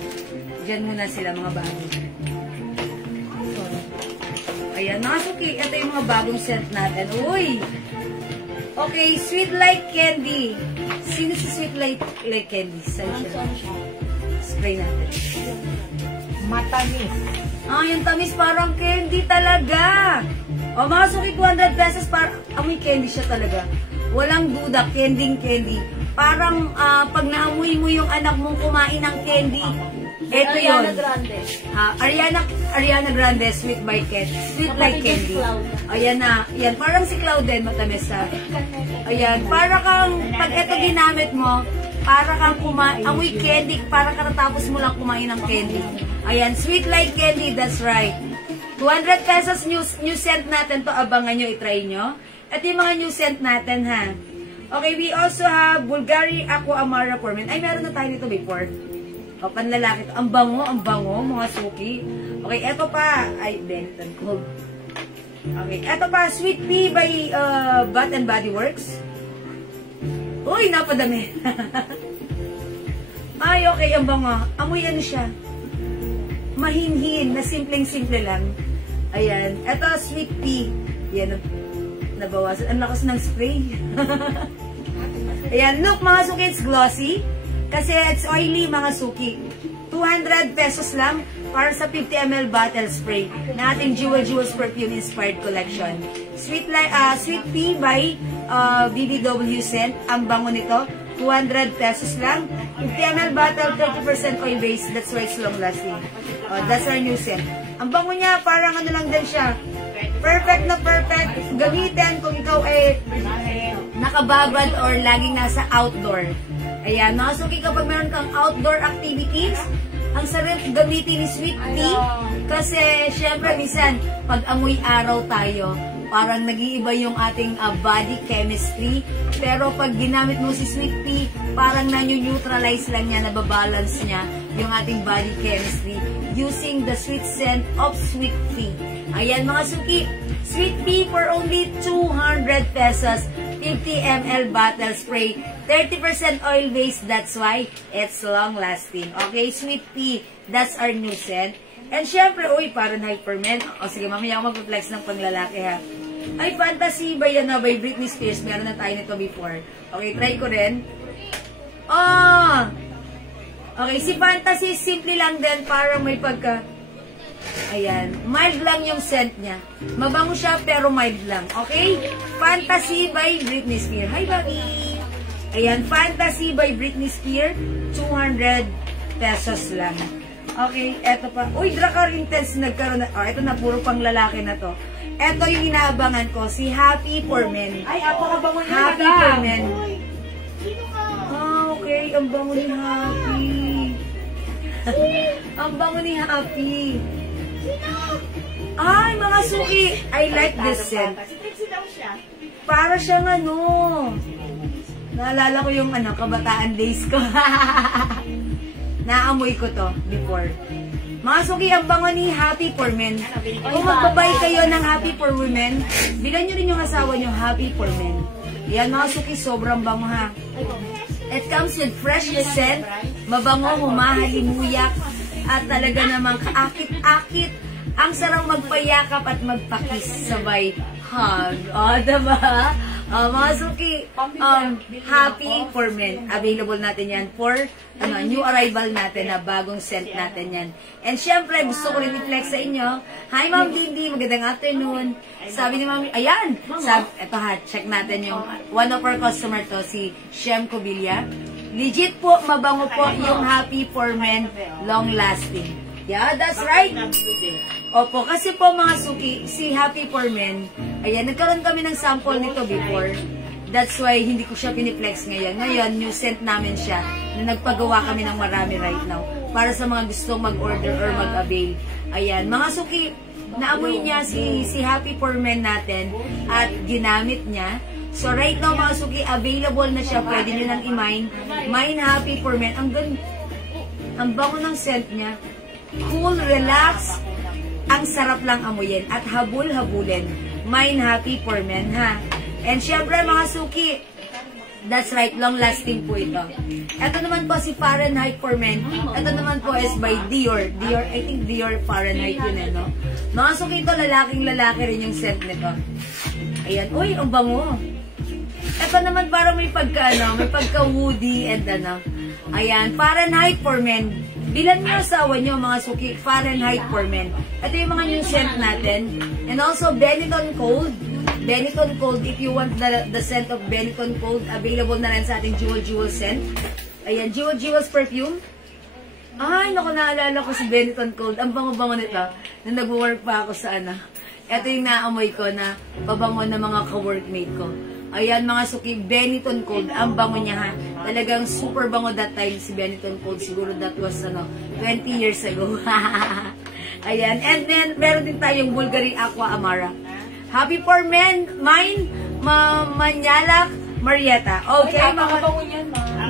Diyan muna sila, mga bago. Ayan, mga suki, ito yung mga bagong scent natin. Uy! Okay, Sweet Like Candy. Sino si Sweet Like Candy? Saan siya? Spray natin. matamis. Yung tamis parang candy talaga. O mga suki, 200 pesos para amoy candy siya talaga. Walang duda, candy. Parang pag naamoy mo yung anak mong kumain ng candy, eto yun. Ariana Grande. Ariana Grande, Sweet by Cat. Sweet like candy. Ayan na. Ayan, parang si Cloud din, matamis ha. Ayan, para kang, pag eto ginamit mo, para kang amoy candy, para katatapos mo lang kumain ng candy. Ayan, Sweet like candy, that's right. 200 pesos new scent natin to, abangan nyo, itry nyo. At yung mga new scent natin ha. Okay, we also have Bulgari Aqua Amara for men. Ay, meron na tayo nito before. O, panlalaki to. Ang bango, mga suki. Okay, eto pa. Ay, Benetton Cold. Okay, eto pa. Sweet Pea by Bath and Body Works. Uy, napadami. Ay, okay, ang bango. Amoy ano siya. Mahinhin, na simpleng-simple lang. Ayan. Eto, Sweet Pea. Yan, nabawasan. Ang lakas ng spray. Ayan, look mga suki, it's glossy. Kasi it's oily mga suki. 200 pesos lang para sa 50 ml bottle spray na ating Jewels Perfume Inspired Collection. Sweet Pea by BBW Scent. Ang bango nito, 200 pesos lang. 50 ml bottle, 30% oil base. That's why it's long lasting. That's our new scent. Ang bango niya, parang ano lang din siya. Perfect na perfect. Gamitin kung ikaw ay nakababad or laging nasa outdoor. Ayan, mga suki, kapag meron kang outdoor activities, ang sarap gamitin ni Sweet Pea. Kasi, syempre, minsan, pag amoy araw tayo, parang nag-iiba yung ating body chemistry. Pero pag ginamit mo si Sweet Pea, parang nanyo-neutralize lang niya, nababalance niya yung ating body chemistry using the sweet scent of Sweet Pea. Ayan mga suki, Sweet Pea for only 200 pesos, 50 ml bottle spray, 30% oil base, that's why it's long lasting. Okay, Sweet Pea, that's our new scent. And syempre, uy, parang hypermen. O sige, mamaya ako mag-flex ng panglalaki ha. Ay, Fantasy by yan na, by Britney Spears. Meron na tayo nito before. Okay, try ko rin. Okay, si Fantasy, simple lang din para may pagka... Ayan, mild lang yung scent niya. Mabango siya pero mild lang. Okay? Fantasy by Britney Spears. Hi, Bobby! Ayan, Fantasy by Britney Spears. 200 pesos lang. Okay, eto pa. Uy, Dracar Intense nagkaroon na. Eto na, puro pang lalaki na to. Eto yung inaabangan ko, si Happy for Men. Ay, apakabango niya. Happy for Men. Sino ka? Okay, ang bango ni Happy. Ang bango ni Happy. Ay, mga suki, I like this scent. Si Trixie daw siya. Para siyang ano. Naalala ko yung kabataan days ko. Naamoy ko to before. Mga suki, ang bango ni Happy for Men. Kung magbabay kayo ng Happy for Women, bilan nyo rin yung asawa nyo Happy for Men. Yan mga suki, sobrang bango ha. It comes with fresh scent, mabango, humahalimuyak, at talaga namang kaakit-akit. Ang sarap magpayakap at magpakis sabay hug. O, diba? Mga suki, Happy for Men. Available natin yan for new arrival natin na bagong scent natin yan. And syempre, gusto ko rin i-flex sa inyo. Hi, Ma'am Dindi. Magandang afternoon. Sabi ni Ma'am, ayan. Eto ha, check natin yung one of our customer to, si Shem Cobilla. Legit po, mabango po yung Happy for Men, long lasting. Yeah, that's right. Opo, kasi po mga suki, si Happy for Men, ayan, nagkaroon kami ng sample nito before. That's why hindi ko siya piniplex ngayon. Ngayon, new scent namin siya na nagpagawa kami ng marami right now para sa mga gustong mag-order or mag-avail. Ayan, mga suki, naamoy niya si Happy for Men natin at ginamit niya. So right now mga suki, available na siya. Pwede nyo nang i-mine. Mine Happy for Men. Ang bango ng scent niya. Cool, relax, ang sarap lang amuyin at habul-habulin. Mine Happy for Men, ha? And syempre mga suki, that's right, long-lasting po ito. Ito naman po si Fahrenheit for Men. Ito naman po is by Dior. I think Dior Fahrenheit yun, no? Mga suki, ito lalaking-lalaki rin yung scent nito. Ayan, uy, ang bango. Ito naman parang may pagka-woody and ayan, Fahrenheit for Men. Bilan nyo asawa nyo, mga suki, Fahrenheit for Men. Ito yung mga new scent natin. And also, Benetton Cold. Benetton Cold, if you want the scent of Benetton Cold, available na rin sa ating Jewel scent. Ayan, Jewel's perfume. Ay, naku, naalala ko si Benetton Cold. Ang bango-bango nito. Nung nag-work pa ako sa Ito yung naamoy ko na pabango ng mga ka-workmate ko. Ayan mga suki, Benetton Cold, ang bango niya ha. Talagang super bango that time si Benetton Cold. Siguro that was 20 years ago. Ayan, and then meron din tayong Bulgari Aqua Amara. Happy for Men, mine, Manyalak, Marietta. Okay,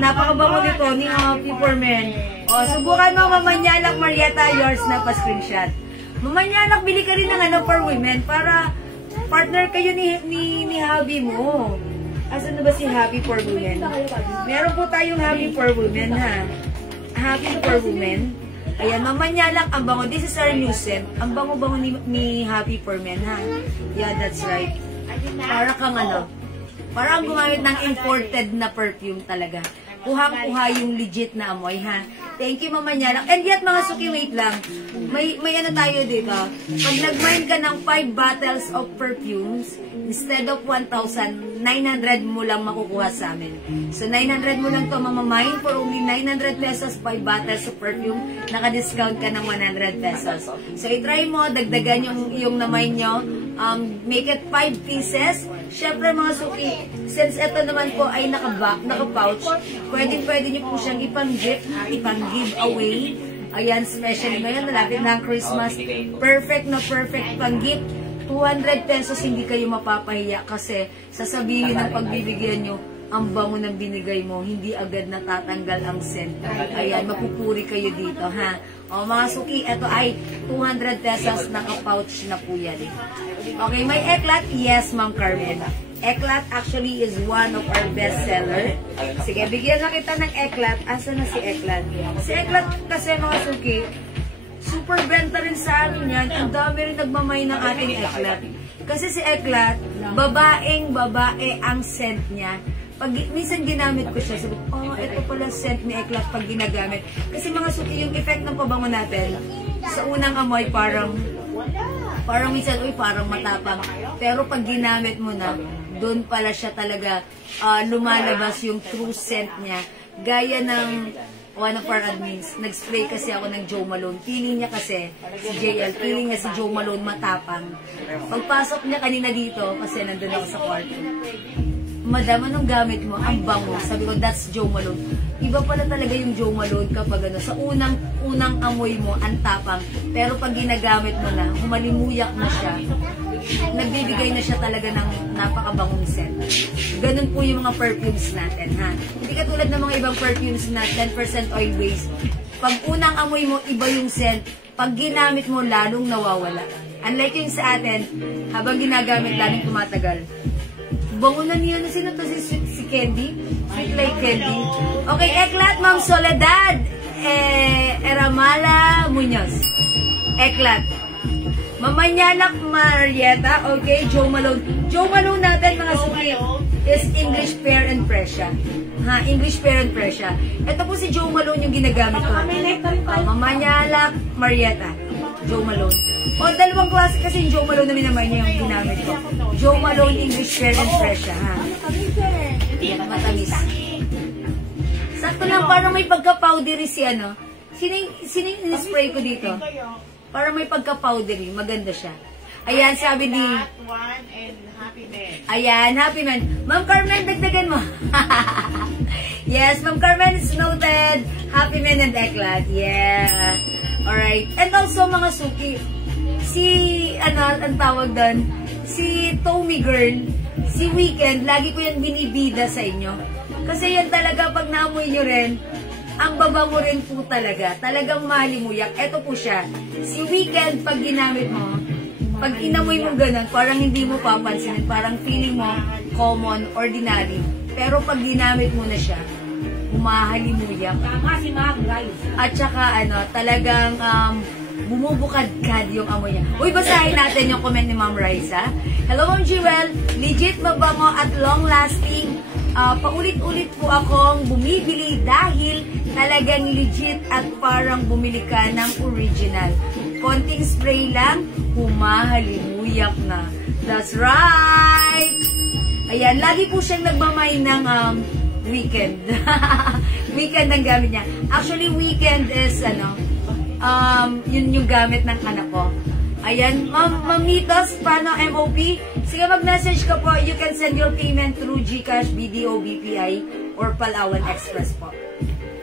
napakabango nito ni Happy for Men. O, subukan mo, Manyalak, Marietta, yours na pa-screenshot. Manyalak, bili ka rin ng for women para partner kayo ni Happy mo. Asan na ba si Happy for Women? Meron po tayong Happy for Women, ha? Happy for Women. Ayan, Manyalak, ang bango. This is our new scent. Ang bango-bango ni Happy for Men, ha? Yeah, that's right. Para kang parang gumamit ng imported na perfume talaga. Kuhang-kuha yung legit na amoy, ha? Thank you, Manyalak. And yet, mga suki, wait lang. May tayo dito. Pag nag-mine ka ng 5 bottles of perfumes, instead of 1,900 mo lang makukuha sa amin. So, 900 mo lang to mamamine for only 900 pesos, 5 bottles of perfume, naka-discount ka ng 100 pesos. So, itry mo, dagdagan yung na-mine nyo, make it 5 pieces. Syempre, mga suki, since ito naman po ay naka-pouch, pwede nyo po siyang ipang-give away. Ayan, especially ngayon, malapit na ang Christmas. Perfect na perfect pang-gift. 200 pesos hindi kayo mapapahiya kasi sasabihin ng pagbibigyan nyo, ang bango ng binigay mo, hindi agad natatanggal ang scent. Ayan, mapupuri kayo dito, ha? O, mga suki, ito ay 200 pesos, naka-pouch na po yan. Okay, may Eclat? Yes, Ma'am Carmen. Eclat actually is one of our best seller. Sige, bigyan na kita ng Eclat. Asa na si Eclat? Si Eclat kasi, mga suki, super benta rin sa amin yan. Ang dami rin nagmamay ng ating Eclat. Kasi si Eclat, babae ang scent niya. Pag minsan ginamit ko siya, sabi, oh, ito pala scent ni Eclat pag ginagamit. Kasi mga suki, yung effect ng pabango natin, sa unang amoy parang minsan, parang matapang. Pero pag ginamit mo na, doon pala siya talaga lumalabas yung true scent niya. Gaya ng one of our admins, nag-spray kasi ako ng Joe Malone. Feeling niya kasi, si JL, feeling niya si Joe Malone matapang. Pagpasok niya kanina dito, kasi nandun ako sa kwarto, Madam, anong gamit mo? Ang bango. Sabi ko, that's Joe Malone. Iba pala talaga yung Joe Malone kapag sa unang amoy mo, ang tapang. Pero pag ginagamit mo na, humalimuyak na siya, nagbibigay na siya talaga ng napakabangong scent. Ganun po yung mga perfumes natin, ha? Hindi katulad ng mga ibang perfumes na 10% oil waste. Pag unang amoy mo, iba yung scent. Pag ginamit mo, lalong nawawala. Unlike yung sa atin, habang ginagamit, lalong tumatagal. Bango na niya. Sino to? Si Candy? Sweet like Candy. Okay, Eclat, Ma'am Soledad. Eramala Muñoz. Eclat. Mamanyalak Marietta. Okay, Joe Malone. Joe Malone natin, mga suki. is English Pear and Pressure. Ha, English Pear and Pressure. Ito po si Joe Malone yung ginagamit ko. Mamanyalak, Marietta. Joe Malone. O, dalawang klase kasi yung Joe Malone na minamay niya yung ginamit ko. Joe Malone English Pear and Pressure, ha. Matamis. Sakto lang, parang may pagka-powdery si ano. Sino yung spray ko dito? Parang may pagka-powdery. Maganda siya. Ayan, sabi ni... One and Happy Man. Ayan, Happy Man. Ma'am Carmen, dagdagan mo. Yes, Ma'am Carmen is noted. Happy Man and Eklat. Yeah. Alright. And also, mga suki, si, ano, ang tawag doon, si Tommy Girl, si Weekend, lagi ko yan binibida sa inyo. Kasi yan talaga, pag naamoy nyo rin, ang babango rin po talaga. Talagang mahalimuyak. Ito po siya. Si Weekend, pag ginamit mo, pag inamoy mo ganun, parang hindi mo papansinin. Parang feeling mo common, ordinary. Pero pag ginamit mo na siya, humahalimuyak. Tama si Ma'am, guys. At saka, ano, talagang bumubukad-kad yung amoy niya. Uy, basahin natin yung comment ni Ma'am Raisa. Hello, Ma'am Jewel. Legit mabango at long-lasting. Paulit-ulit po akong bumibili dahil talagang legit at parang bumili ka ng original. Konting spray lang, humahalimuyak na. That's right! Ayan, lagi po siyang nagmamay ng Weekend. Weekend ang gamit niya. Actually, Weekend is, ano, yun yung gamit ng anak ko. Ayan, Ma'am Nitos, paano MOP? Sige, mag-message ka po. You can send your payment through GCash, BDO, BPI, or Palawan Express po.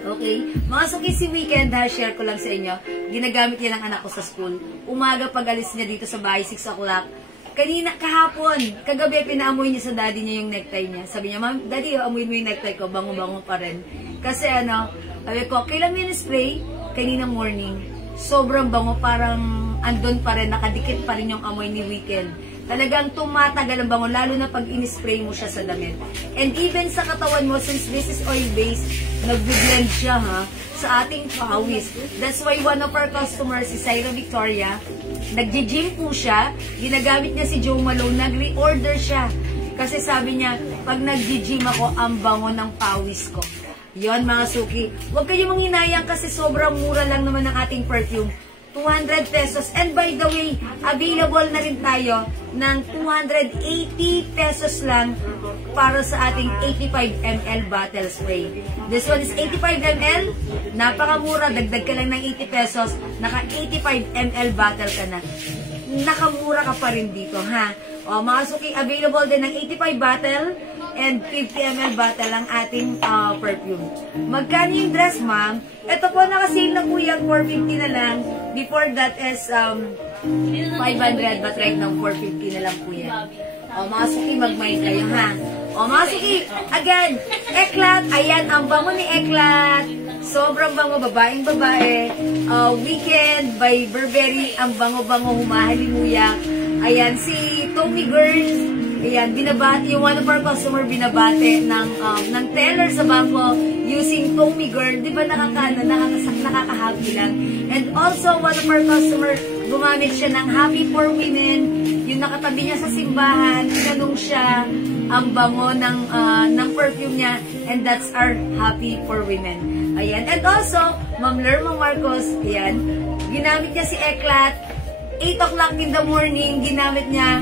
Okay? Mga suki, si Weekend, ha, share ko lang sa inyo. Ginagamit niya ng anak ko sa school. Umaga pag-alis niya dito sa bahay, 6 o'clock. Kanina, kahapon, kagabi, pinaamoy niya sa daddy niya yung necktie niya. Sabi niya, Ma'am, Daddy, amoy mo yung necktie ko, bango-bango pa rin. Kasi ano, sabi ko, kailan mo yung spray? Kanina morning. Sobrang bango, parang andun pa rin, nakadikit pa rin yung amoy ni Weekend. Talagang tumatagal ang bango, lalo na pag in-spray mo siya sa damit. And even sa katawan mo, since this is oil-based, nag-blend siya, ha, sa ating pawis. That's why one of our customers, si Syra Victoria, nag-gym po siya, ginagamit niya si Joe Malone, nag-reorder siya. Kasi sabi niya, pag nag-gym ako, ang bango ng pawis ko. Yon mga suki. Huwag kayong manghinayang kasi sobrang mura lang naman ng ating perfume. 200 pesos. And by the way, available na rin tayo ng 280 pesos lang para sa ating 85 ml bottle spray. This one is 85 ml. Napakamura. Dagdag ka lang ng 80 pesos. Naka 85 ml bottle ka na. Nakamura ka pa rin dito, ha? O, mga suki, available din ng 85 bottle and 50 ml bottle ang ating perfume. Magkano yung dress, ma'am? Ito po, nakasale na po yan, 450 na lang. Before that is 500, but right now 450 na lang po yan. O, mga suki, magmay kayo, ha? O, mga suki, again, Eklat, ayan, ang bango ni Eklat. Sobrang bango, babaeng babae. Weekend by Burberry, ang bango-bango, humahalimuyak. Ayan, si Tommy Girl, ayan, binabati, yung one of our customer binabate ng teller sa bangko using Tommy Girl. Di ba nakaka-happy lang? And also, one of our customer, gumamit siya ng Happy for Women. Yung nakatabi niya sa simbahan, ganun siya, ang bango ng perfume niya. And that's our Happy for Women. Ayan. And also, Ma'am Lerma Marcos, ayan, ginamit niya si Eklat. 8 o'clock in the morning, ginamit niya.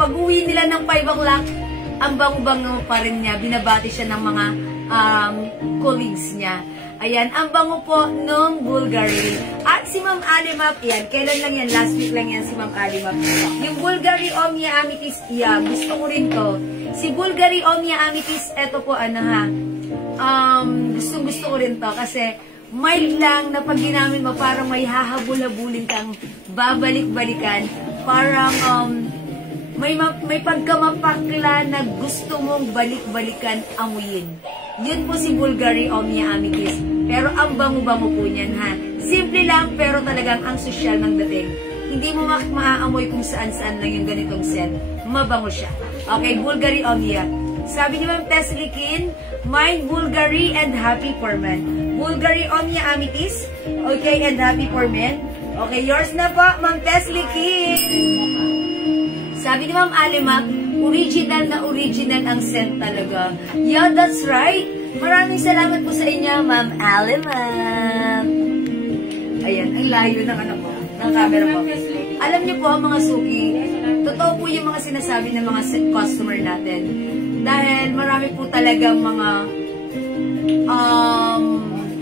Pag-uwi nila ng 5 o'clock, ang bango-bango pa rin niya. Binabati siya ng mga colleagues niya. Ayan, ang bango po ng Bulgari. At si Ma'am Alimap, yan, kailan lang yan? Last week lang yan si Ma'am Alimap. Yung Bulgari Omnia Amethyst, yeah, gusto ko rin to. Si Bulgari Omnia Amethyst, eto po, ano ha, gusto ko rin to kasi mild lang na pag ginamit mo, parang may hahabol-habulin kang babalik-balikan. Parang, may pagkamapakla na gusto mong balik-balikan amuyin. Yun po si Bulgari Omnia Amethyst. Pero ang bango-bango po niyan, ha. Simple lang, pero talagang ang sosyal ng dating. Hindi mo maaamoy kung saan-saan lang yung ganitong scent. Mabango siya. Okay, Bulgari Omnia. Sabi ni Ma'am Tessie Kin, Mind, Bulgari, and Happy for Men. Bulgari Omnia Amethyst. Okay, and Happy for Men. Okay, yours na po, Ma'am Tessie Kin. Sabi ni Ma'am Alimak, Original na original ang scent talaga. Yeah, that's right. Maraming salamat po sa inyo, Ma'am Aliman. Ayan, ang layo ng ano po, ng camera po. Alam niyo po, mga suki, totoo po yung mga sinasabi ng mga customer natin. Dahil marami po talagang mga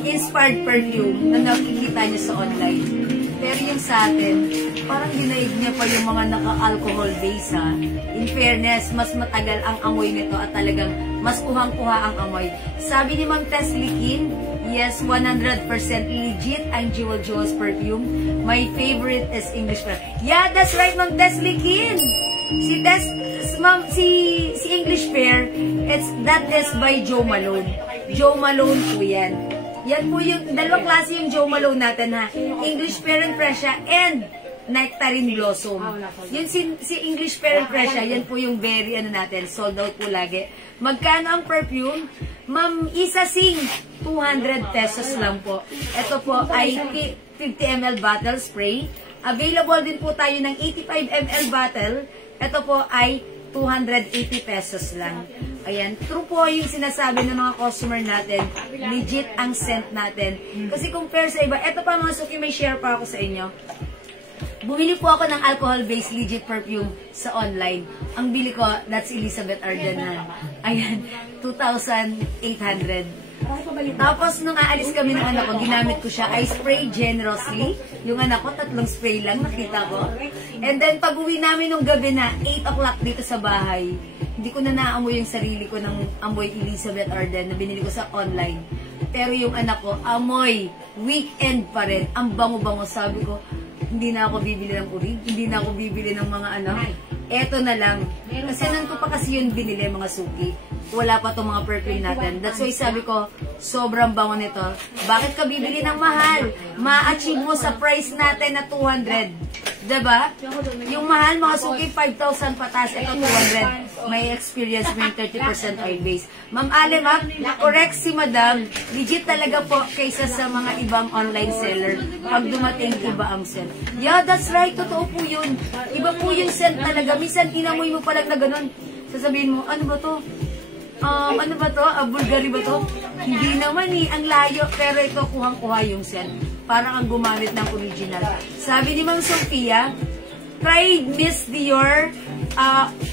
inspired perfume na nakikita niyo sa online. Pero yung sa atin, parang dinaig niya pa yung mga naka-alcohol base ha. In fairness, mas matagal ang amoy nito at talagang mas kuhang-kuha ang amoy. Sabi ni Ma'am Tess Likin, yes, 100% legit ang Jewel Jewels perfume. My favorite is English Pear. Yeah, that's right, Ma'am Tess Likin. Si English Pear, that is by Joe Malone. Joe Malone po yan. Yan po yung, dalawang klase yung Joe Malone natin ha. English Pear and Fresia and Nectarine Blossom. Yun si English Pear and Fresia, yan po yung very ano natin, sold out po lagi. Magkano ang perfume? Ma'am Isa Sing, 200 pesos lang po. Ito po ay 50 ml bottle spray. Available din po tayo ng 85 ml bottle. Ito po ay 280 pesos lang. Ayan, true po yung sinasabi ng mga customer natin. Legit ang scent natin. Kasi compare sa iba, ito pa mga suki, may share pa ako sa inyo. Bumili po ako ng alcohol-based legit perfume sa online. Ang bili ko, that's Elizabeth Arden na. Ayan, 2,800. Tapos, nung aalis kami ng anak ko, ginamit ko siya. I spray generously. Yung anak ko, 3 spray lang, nakita ko. And then, pag uwi namin nung gabi na, 8 o'clock dito sa bahay, hindi ko na naamoy yung sarili ko ng amoy Elizabeth Arden na binili ko sa online. Pero yung anak ko, amoy, weekend pa rin. Ang bango-bango, sabi ko, hindi na ako bibili ng urig, hindi na ako bibili ng mga ano. Eto na lang. Kasi nun ko pa kasi yun binili, mga suki. Wala pa itong mga perfume natin. That's why sabi ko, sobrang bango nito. Bakit ka bibili ng mahal? Ma-achieve mo sa price natin na 200. Diba? Yung mahal, mga suki, 5,000 patas. Ito, 200. May experience mo yung 30% oil base. Ma'am Ale, ma'am, correct si madam. Legit talaga po kaysa sa mga ibang online seller. Pag dumating, iba ang scent. Yeah, that's right. Totoo po yun. Iba po yung scent talaga. Minsan, inamoy mo pa lang na ganun. Sasabihin mo, ano ba to? Ano ba to? Bulgari ba to? Hindi naman eh. Ang layo. Pero ito, kuhang-kuha yung scent. Parang ang gumamit ng original. Sabi ni Ma'am Sophia, try Miss Dior.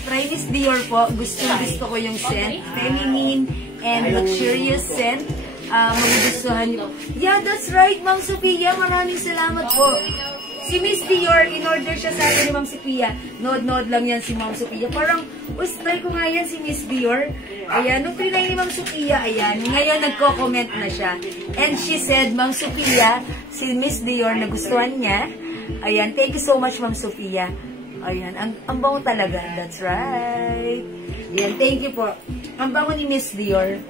Try Miss Dior po. Gusto ko yung scent. Feminine and luxurious scent. Magugustuhan niyo. Yeah, that's right, Ma'am Sophia. Maraming salamat po. Si Miss Dior, in-order siya sa akin ni Ma'am Sophia. Nood-nood lang yan si Ma'am Sophia. Parang, try ko nga yan si Miss Dior. Ayan, nung trinay ni Ma'am Sophia, ayan, ngayon nagko-comment na siya. And she said, Ma'am Sophia, si Miss Dior, nagustuhan niya. Ayan, thank you so much, Ma'am Sophia. Ayan, ang bango talaga. That's right. Ayan, thank you po. Ang bango ni Miss Dior.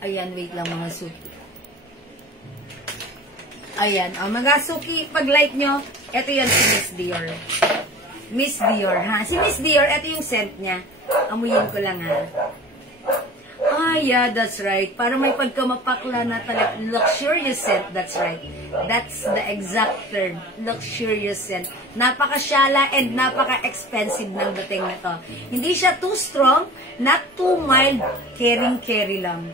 Ayan, wait lang mga suki. Ayan, mga suki, pag-like nyo, ito yan si Miss Dior. Miss Dior, ha? Si Miss Dior, ito yung scent niya. Amuyin ko lang, ha? Yeah, that's right. Para may pagkamapakla na talaga. Luxurious scent, that's right. That's the exact term. Luxurious scent. Napakasyala and napaka-expensive ng dating na to. Hindi siya too strong, not too mild, caring-carry lang.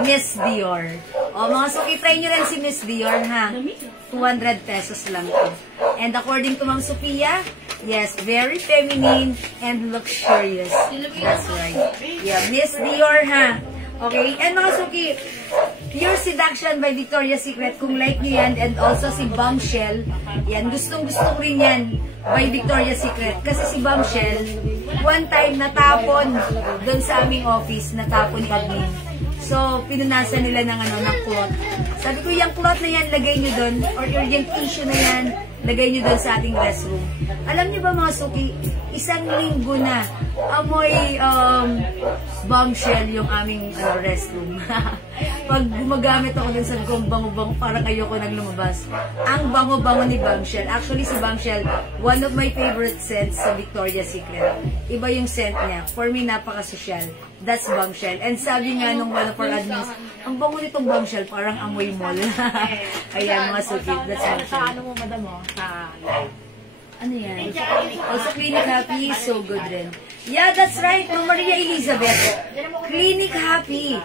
Miss Dior. Mga suki, try nyo rin si Miss Dior, ha? 200 pesos lang ito. And according to Ma'am Sophia, yes, very feminine and luxurious. That's right. Yeah, Miss Dior, ha? Okay, and mga suki, Pure Seduction by Victoria's Secret, kung like nyo yan, and also si Bombshell, yan, gustong-gusto ko rin yan by Victoria's Secret. Kasi si Bombshell, one time natapon doon sa aming office, natapon ni admin. So, pinunasan nila ng cloth. Sabi ko, yung cloth na yan, lagay nyo doon, or yung tissue na yan, lagay nyo doon sa ating restroom. Alam nyo ba mga suki, 1 linggo na, amoy Bombshell yung aming restroom. Pag gumagamit ako dun sa bango-bango, parang ayoko nang lumabas. Ang bango-bango ni Bombshell. Actually, si Bombshell, one of my favorite scents sa Victoria's Secret. Iba yung scent niya. For me, napaka-social. That's Bombshell. And sabi nga nung one of our admins, ang bango nitong Bombshell, parang amoy mall. Ayan, mga suki. That's Bombshell. Sa ano mo, madam mo? Sa live. Ano yan? Also, Clinic Happy, so good rin. Yeah, that's right, Ma'am Maria Elizabeth. Clinic Happy.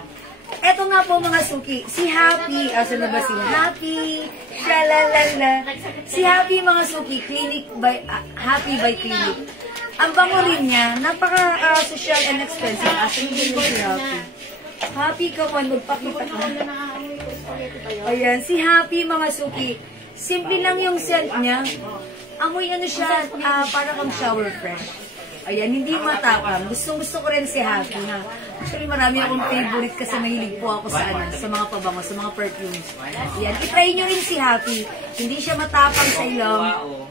Eto nga po mga suki, si Happy, asa na ba si Happy? Shalalala. Si Happy mga suki, Happy by Clinic. Ang bango rin niya, napaka-social and expensive. Asa na ba si Happy? Happy ka man, magpakita ka. Ayan, si Happy mga suki. Simple lang yung scent niya. Amoy ano siya, para kang shower fresh. Ayan, hindi matapang. Gusto ko rin si Happy, ha. Actually, marami akong favorite kasi mahilig po ako sa mga pabango, sa mga perfumes. Ayan, itry nyo rin si Happy. Hindi siya matapang sa ilong.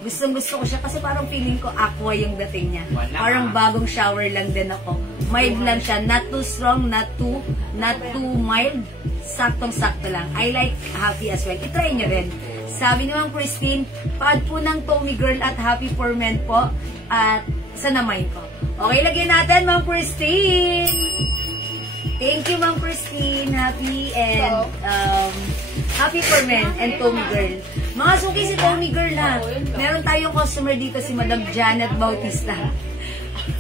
Gusto ko siya kasi parang feeling ko aqua yung dating niya. Parang bagong shower lang din ako. Mild lang siya. Not too strong, not too mild. Saktong-sakto lang. I like Happy as well. Itry nyo rin. Sabi ni Ma'am Christine, paad po ng Tommy Girl at Happy for Men po. At sa namay ko. Okay, lagyan natin, Ma'am Christine. Thank you, Ma'am Christine. Happy and Happy for Men and Tommy Girl. Mga suki si Tommy Girl, ha. Meron tayong customer dito, si Madam Janet Bautista.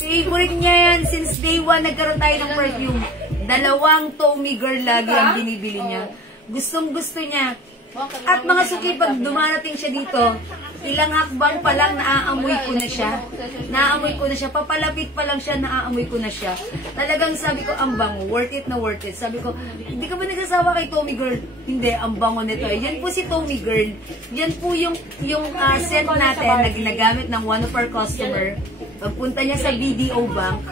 Favorite niya yan. Since day 1, nagkaroon tayo ng perfume. 2 Tommy Girl lagi ang binibili niya. Gustong-gusto niya. At mga suki, pag dumarating siya dito, ilang hakbang pa lang naaamoy ko na siya. Papalapit pa lang siya, naaamoy ko na siya. Talagang sabi ko, ang bango, worth it na worth it. Sabi ko, hindi ka ba nagsasawa kay Tommy Girl? Hindi, ang bango nito. Yan po si Tommy Girl. Yan po yung scent natin na ginagamit ng one of our customer. Pagpunta niya sa BDO Bank,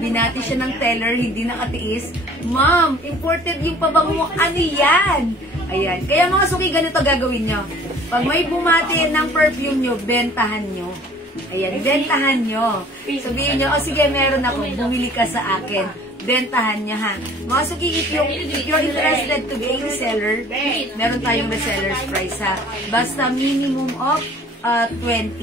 binati siya ng teller, hindi nakatiis. Ma'am, imported yung pabango mo. Ano yan? Ayan. Kaya mga suki, ganito gagawin nyo. Pag may bumati ng perfume nyo, bentahan nyo. Ayan, bentahan nyo. Sabihin nyo, sige, meron ako, bumili ka sa akin. Bentahan nyo, ha. Mga suki, if you're interested to be a reseller, meron tayong reseller's price, ha. Basta minimum of 20.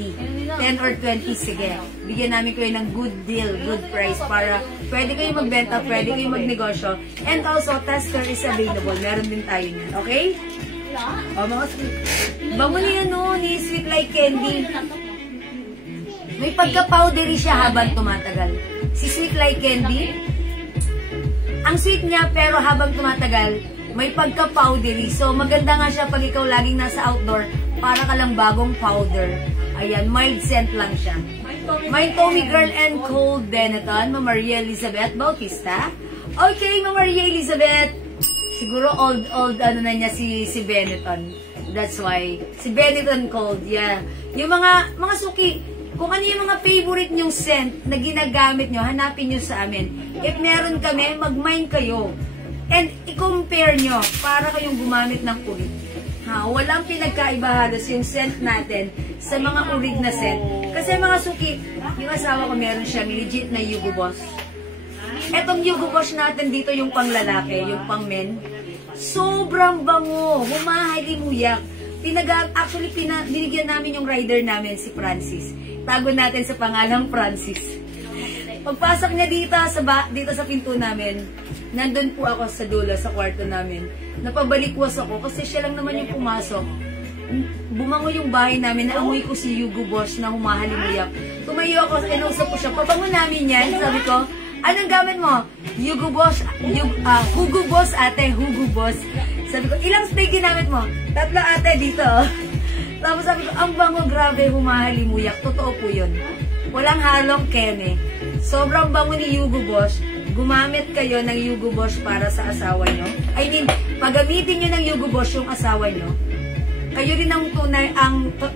10 or 20, sige. Bigyan namin kayo ng good deal, good price para pwede kayo magbenta, pwede kayo magnegosyo. And also, tester is available. Meron din tayo niyan. Okay? Mga sweet. Bango niya, no? Ni Sweet Like Candy. May pagka-powdery siya habang tumatagal. Si Sweet Like Candy, ang sweet niya, pero habang tumatagal, may pagka-powdery. So, maganda nga siya pag ikaw laging nasa outdoor, para ka lang bagong powder. Ayan, mild scent lang siya. My Tommy Girl and Cold Benetton, Ma'am Maria Elizabeth Bautista. Okay, Ma'am Maria Elizabeth. Siguro old ano na niya si Benetton. That's why. Si Benetton Cold, yeah. Yung mga suki, kung ano yung mga favorite nyong scent na ginagamit nyo, hanapin nyo sa amin. If meron kami, mag-mine kayo. And i-compare nyo para kayong gumamit ng ulit. Ha, walang pinagkaiba halos yung scent natin sa mga urig na scent. Kasi mga suki, yung asawa ko meron siyang legit na Hugo Boss. Etong Hugo Boss natin dito yung pang lalaki, yung pang men. Sobrang bango, humahalimuyak. Actually, binigyan namin yung rider namin, si Francis. Tago natin sa pangalang Francis. Pagpasok niya dito sa pinto namin, nandun po ako sa dulo, sa kwarto namin. Napabalikwas ako kasi siya lang naman yung pumasok. Bumango yung bahay namin, naamoy ko si Hugo Boss na humahalimuyak. Tumayo ako, inausap ko siya, pabango namin yan. Sabi ko, anong gamit mo? Hugo Boss, Hugo Boss ate, Hugo Boss. Sabi ko, ilang spray ginamit mo? 3 ate dito. Tapos sabi ko, ang bango, grabe, humahalimuyak. Totoo po yun. Walang halong keme. Sobrang bango ni Hugo Boss. Gumamit kayo ng Hugo Boss para sa asawa nyo. I mean, pagamitin nyo ng Hugo Boss yung asawa nyo, kayo rin ang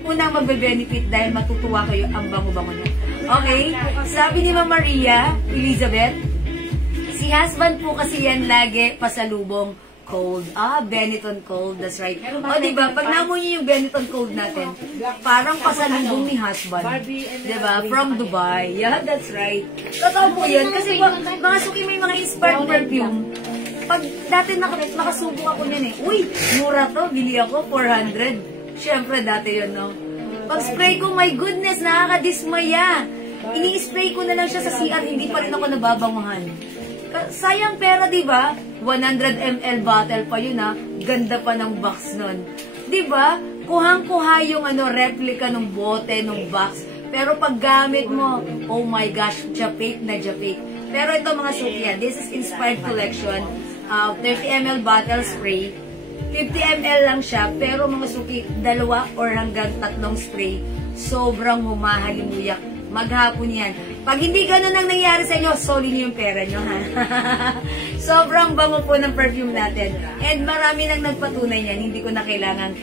unang magbe-benefit dahil matutuwa kayo ang bango-bango nyo. Okay? Sabi ni Ma'am Maria Elizabeth, si husband po kasi yan lagi pasalubong cold. Benetton Cold. That's right. O, diba? Pag namoy nyo yung Benetton Cold natin, parang pasalubong ni husband. Diba? From Dubai. Yeah, that's right. Totoo po yun. Kasi mga suki may mga inspired perfume. Pag dati nakasubo ako niyan uy, mura to. Bili ako, 400. Siyempre, dati yun, no? Pag spray ko, my goodness, nakakadismaya. Ini-spray ko na lang siya sa CR, hindi pa rin ako nababanguhan. Sayang pera, diba? 100 ml bottle pa yun, ha? Ganda pa ng box nun. Diba? kuhang-kuha yung replica ng bote, ng box. Pero pag gamit mo, oh my gosh, japake na japake. Pero ito mga suki yan, this is Inspired Collection, 30 ml bottle spray. 50 ml lang siya, pero mga suki, 2 or hanggang 3 spray. Sobrang humahalimuyak. Maghapon yan. Pag hindi ganun ang nangyari sa inyo, solid niyo yung pera nyo, ha? Sobrang bango po ng perfume natin. And marami nang nagpatunay yan. Hindi ko na kailangan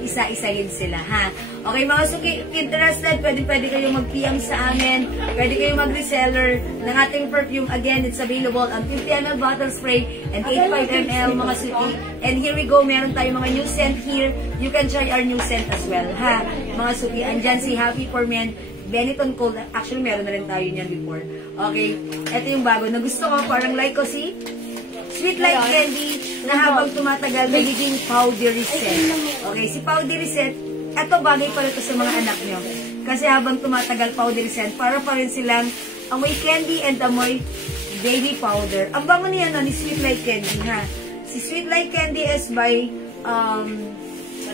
isa-isahin sila, ha? Okay, mga suki, interested, pwede kayong mag-PM sa amin. Pwede kayong mag-reseller ng ating perfume. Again, it's available on 50 ml bottle spray and 85 ml, mga suki. And here we go, meron tayong mga new scent here. You can try our new scent as well, ha? Mga suki, andyan si Happy for Men, Benetton Cold. Actually, meron na rin tayo niyan before. Okay, ito yung bago na gusto ko. Parang like ko si Sweet Like Candy na habang tumatagal, magiging powdery scent. Okay, si powdery scent, ito bagay pala ito sa mga anak nyo. Kasi habang tumatagal, powdery scent, para pa rin silang amoy candy and amoy baby powder. Ang bango niya ni Sweet Like Candy, ha? Si Sweet Like Candy is by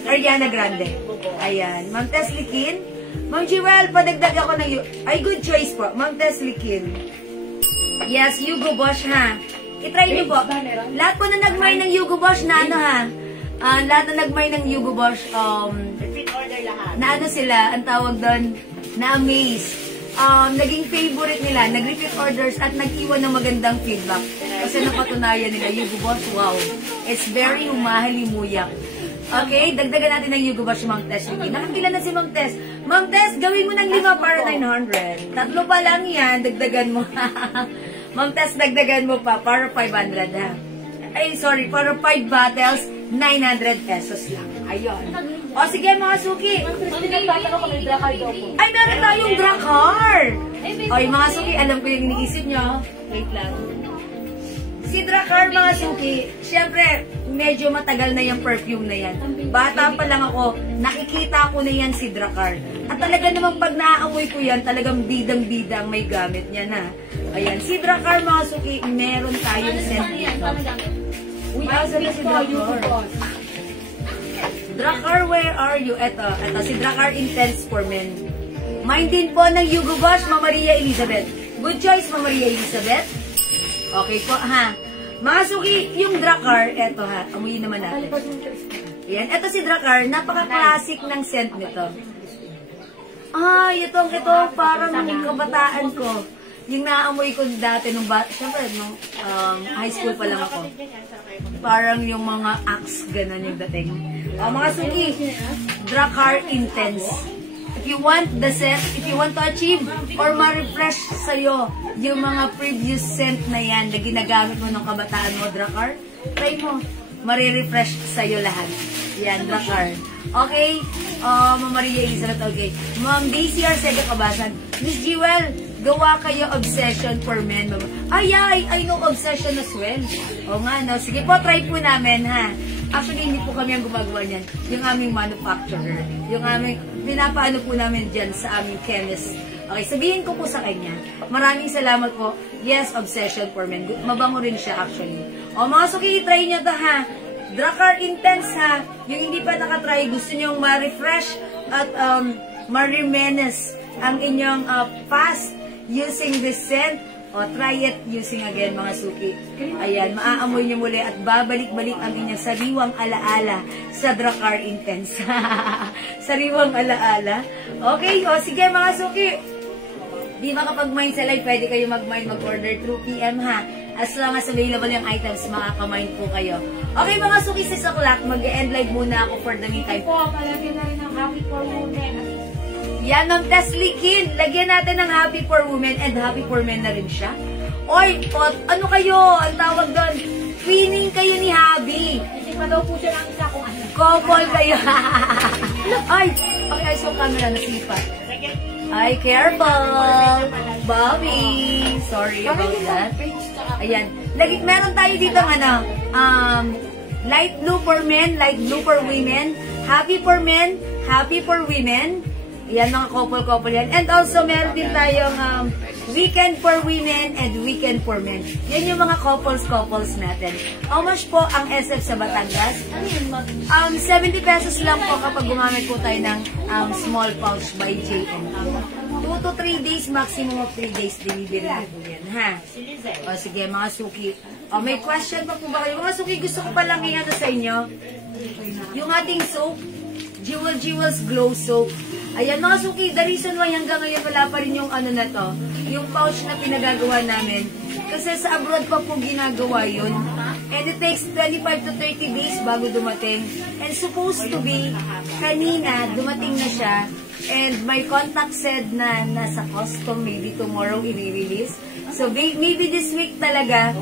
Ariana Grande. Ayan. Ma'am Tess Likin. Ma'am Jewel, padagdag ako ng... Ay, good choice po. Ma'am Tess Likin. Yes, Hugo Boss, ha? I-try niyo po. Lahat po na nagmay ng Hugo Boss na ha? Lahat na nagmay ng Hugo Boss, Repeat order lahat. na sila, ang tawag doon, na-amaze. Naging favorite nila, nag-repeat orders at nag-iwan ng magandang feedback. Kasi napatunayan nila, Hugo Boss, wow. It's very humahalimuyak. Okay, dagdagan natin ng Hugo Boss, Ma'am Tess. Nakakila na si Ma'am Tess. Ma'am Tess, gawin mo ng 5 para 900. 3 pa lang yan, dagdagan mo. Ma'am Tess, dagdagan mo pa para 500, ha? Ay, sorry, para 5 bottles, 900 pesos lang. Ayun. O, sige mga suki. Ay, meron tayong Drakkar. Ay, mga suki, alam ko yung iniisip nyo. Wait lang. Si Drakkar, mga suki, syempre, medyo matagal na yung perfume na yan. Bata pa lang ako, nakikita ko na yan si Drakkar. At talaga namang pag naaamoy ko yan, talagang bidang-bidang may gamit niya na. Ayan, si Drakkar, mga suki, meron tayong scent dito. Uy, asa na si Drakkar? Drakkar, where are you? Eto, si Drakkar Intense for Men. Mine din po ng Hugo Boss, Ma'am Maria Elizabeth. Good choice, Ma'am Maria Elizabeth. Okay po, ha? Mga suki, yung Drakkar, eto ha, amuyin naman natin. Ayan, eto si Drakkar, napaka-classic ng scent nito. Ito, parang nung kabataan ko. Yung naamoy ko dati, syempre, nung high school pa lang ako. Parang yung mga Axe, ganun yung dating. Mga suki, Drakkar Intense. If you want the scent, if you want to achieve or ma-refresh sa'yo yung mga previous scent na yan na ginagamit mo nung kabataan mo, Drakkar, try mo. Marirefresh sa'yo lahat. Yan, Drakkar. Okay? Ma'am Maria Elizabeth, okay. Ma'am DCR Sega Kabasan. Miss Jewel, gawa kayo Obsession for Men. Ay, I know Obsession as well. O nga, no? Sige po, try po namin, ha? Actually, hindi po kami ang gumagawa niyan. Yung aming manufacturer. Yung aming, pinapaano po namin dyan sa aming chemist. Okay, sabihin ko po sa kanya. Maraming salamat po. Yes, Obsession for Men. Mabango rin siya, actually. O, mga suki, try nyo to, ha? Drakkar Intense, ha? Yung hindi pa nakatry, gusto nyong ma-refresh at ma-remenes ang inyong past using this scent. O, try it using again, mga suki. Ayan, maaamoy nyo muli at babalik-balik ang inyong sariwang alaala sa Drakkar Intense. Sariwang alaala. Okay, o sige mga suki. Di makapag-mine sa live, pwede kayo mag-mine, mag-order through PM, ha? As long as available yung items, makaka-mine po kayo. Okay, mga suki, 6 o'clock, mag-end live muna ako for the meantime. Po, palagyan na rin ng Happy for Women. Yan, Ma'am Tess Likin. Lagyan natin ng Happy for Women and Happy for Men na rin siya. Oy, ano kayo? Ang tawag doon, twinning kayo ni Habi. Hindi pa daw po siya ng isa kung ano. Couple kayo. Ay, okay, so camera nasipa. Ay, careful. Bobby. Sorry about that. Ayan. Meron tayo dito light blue for men, light blue for women, happy for men, happy for women, Yan, mga couple-couple yan. And also, meron din tayong weekend for women and weekend for men. Yan yung mga couples natin. How much po ang SF sa Batangas? 70 pesos lang po kapag gumamit po tayo ng small pouch by JNT. 2 to 3 days, maximum of 3 days delivery na po yan, ha? O sige, mga suki. O, may question pa po ba kayo? Mga suki, gusto ko palang i-ano sa inyo. Yung ating soap, Jewel's Glow Soap. Ayan, mga suki, the reason why hanggang ngayon wala pa rin yung ano na to, yung pouch na pinagagawa namin. Kasi sa abroad pa po ginagawa yun. And it takes 25 to 30 days bago dumating. And supposed to be, kanina, dumating na siya. And my contact said na nasa custom, maybe tomorrow i-release. So maybe this week talaga,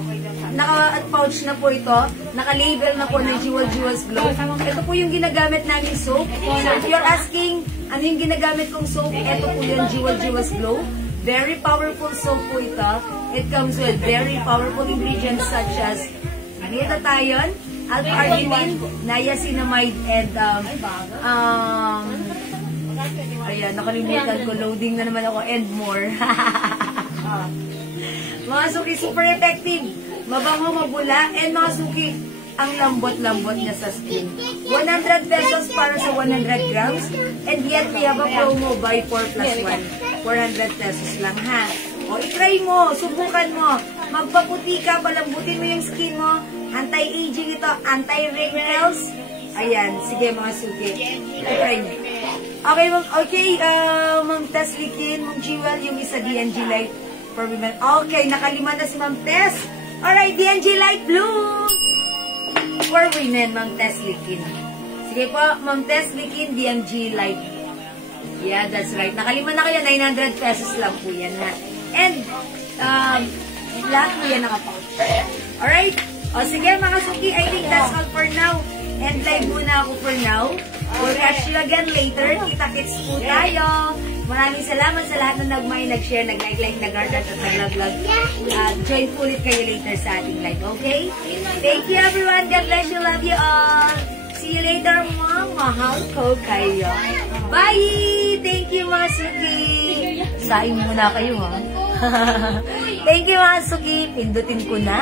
naka-pouch na po ito, naka-label na po ng Jewel's Glow. Ito po yung ginagamit namin soap. So if you're asking, ano yung ginagamit kong soap? Ito po yung Jewel's Glow. Very powerful soap po ito. It comes with very powerful ingredients such as glutathione, alpha-arginine, niacinamide, and ayan, nakalimutan ko, loading na naman ako, and more. Mga suki, super effective. Mabango, mabula, and mga suki, ang lambot-lambot niya sa skin. 100 pesos para sa 100 grams, and yet we have a promo buy 4 plus 1. 400 pesos lang, ha? O, itry mo, subukan mo. Magpaputi ka, palambutin mo yung skin mo. Anti-aging ito, anti-wrinkles. Ayan, sige mga suki. Itry mo. Okay, Ma'am Tess Likin, Ma'am Jewel, yung isa DNG Light for women. Okay, nakalima na si Ma'am Tess. Alright, DNG Light Blue for women, Ma'am Tess Likin. Sige po, Ma'am Tess Likin, DNG Light. Yeah, that's right. Nakalima na kayo, 900 pesos lang po yan, ha. And, lahat po yan nakapouch. Alright? O sige, mga suki, I think that's all for now. And live muna ako for now. We'll catch you again later. Kita-kits po tayo. Maraming salamat sa lahat na nag-share, nag-like, nag-heart at nag-log. Join po ulit kayo later sa ating live, okay? Thank you everyone. God bless you. Love you all. See you later, mga mahal ko kayo. Bye! Thank you, mga suki. Saing muna kayo, ha? Thank you, mga suki. Pindutin ko na.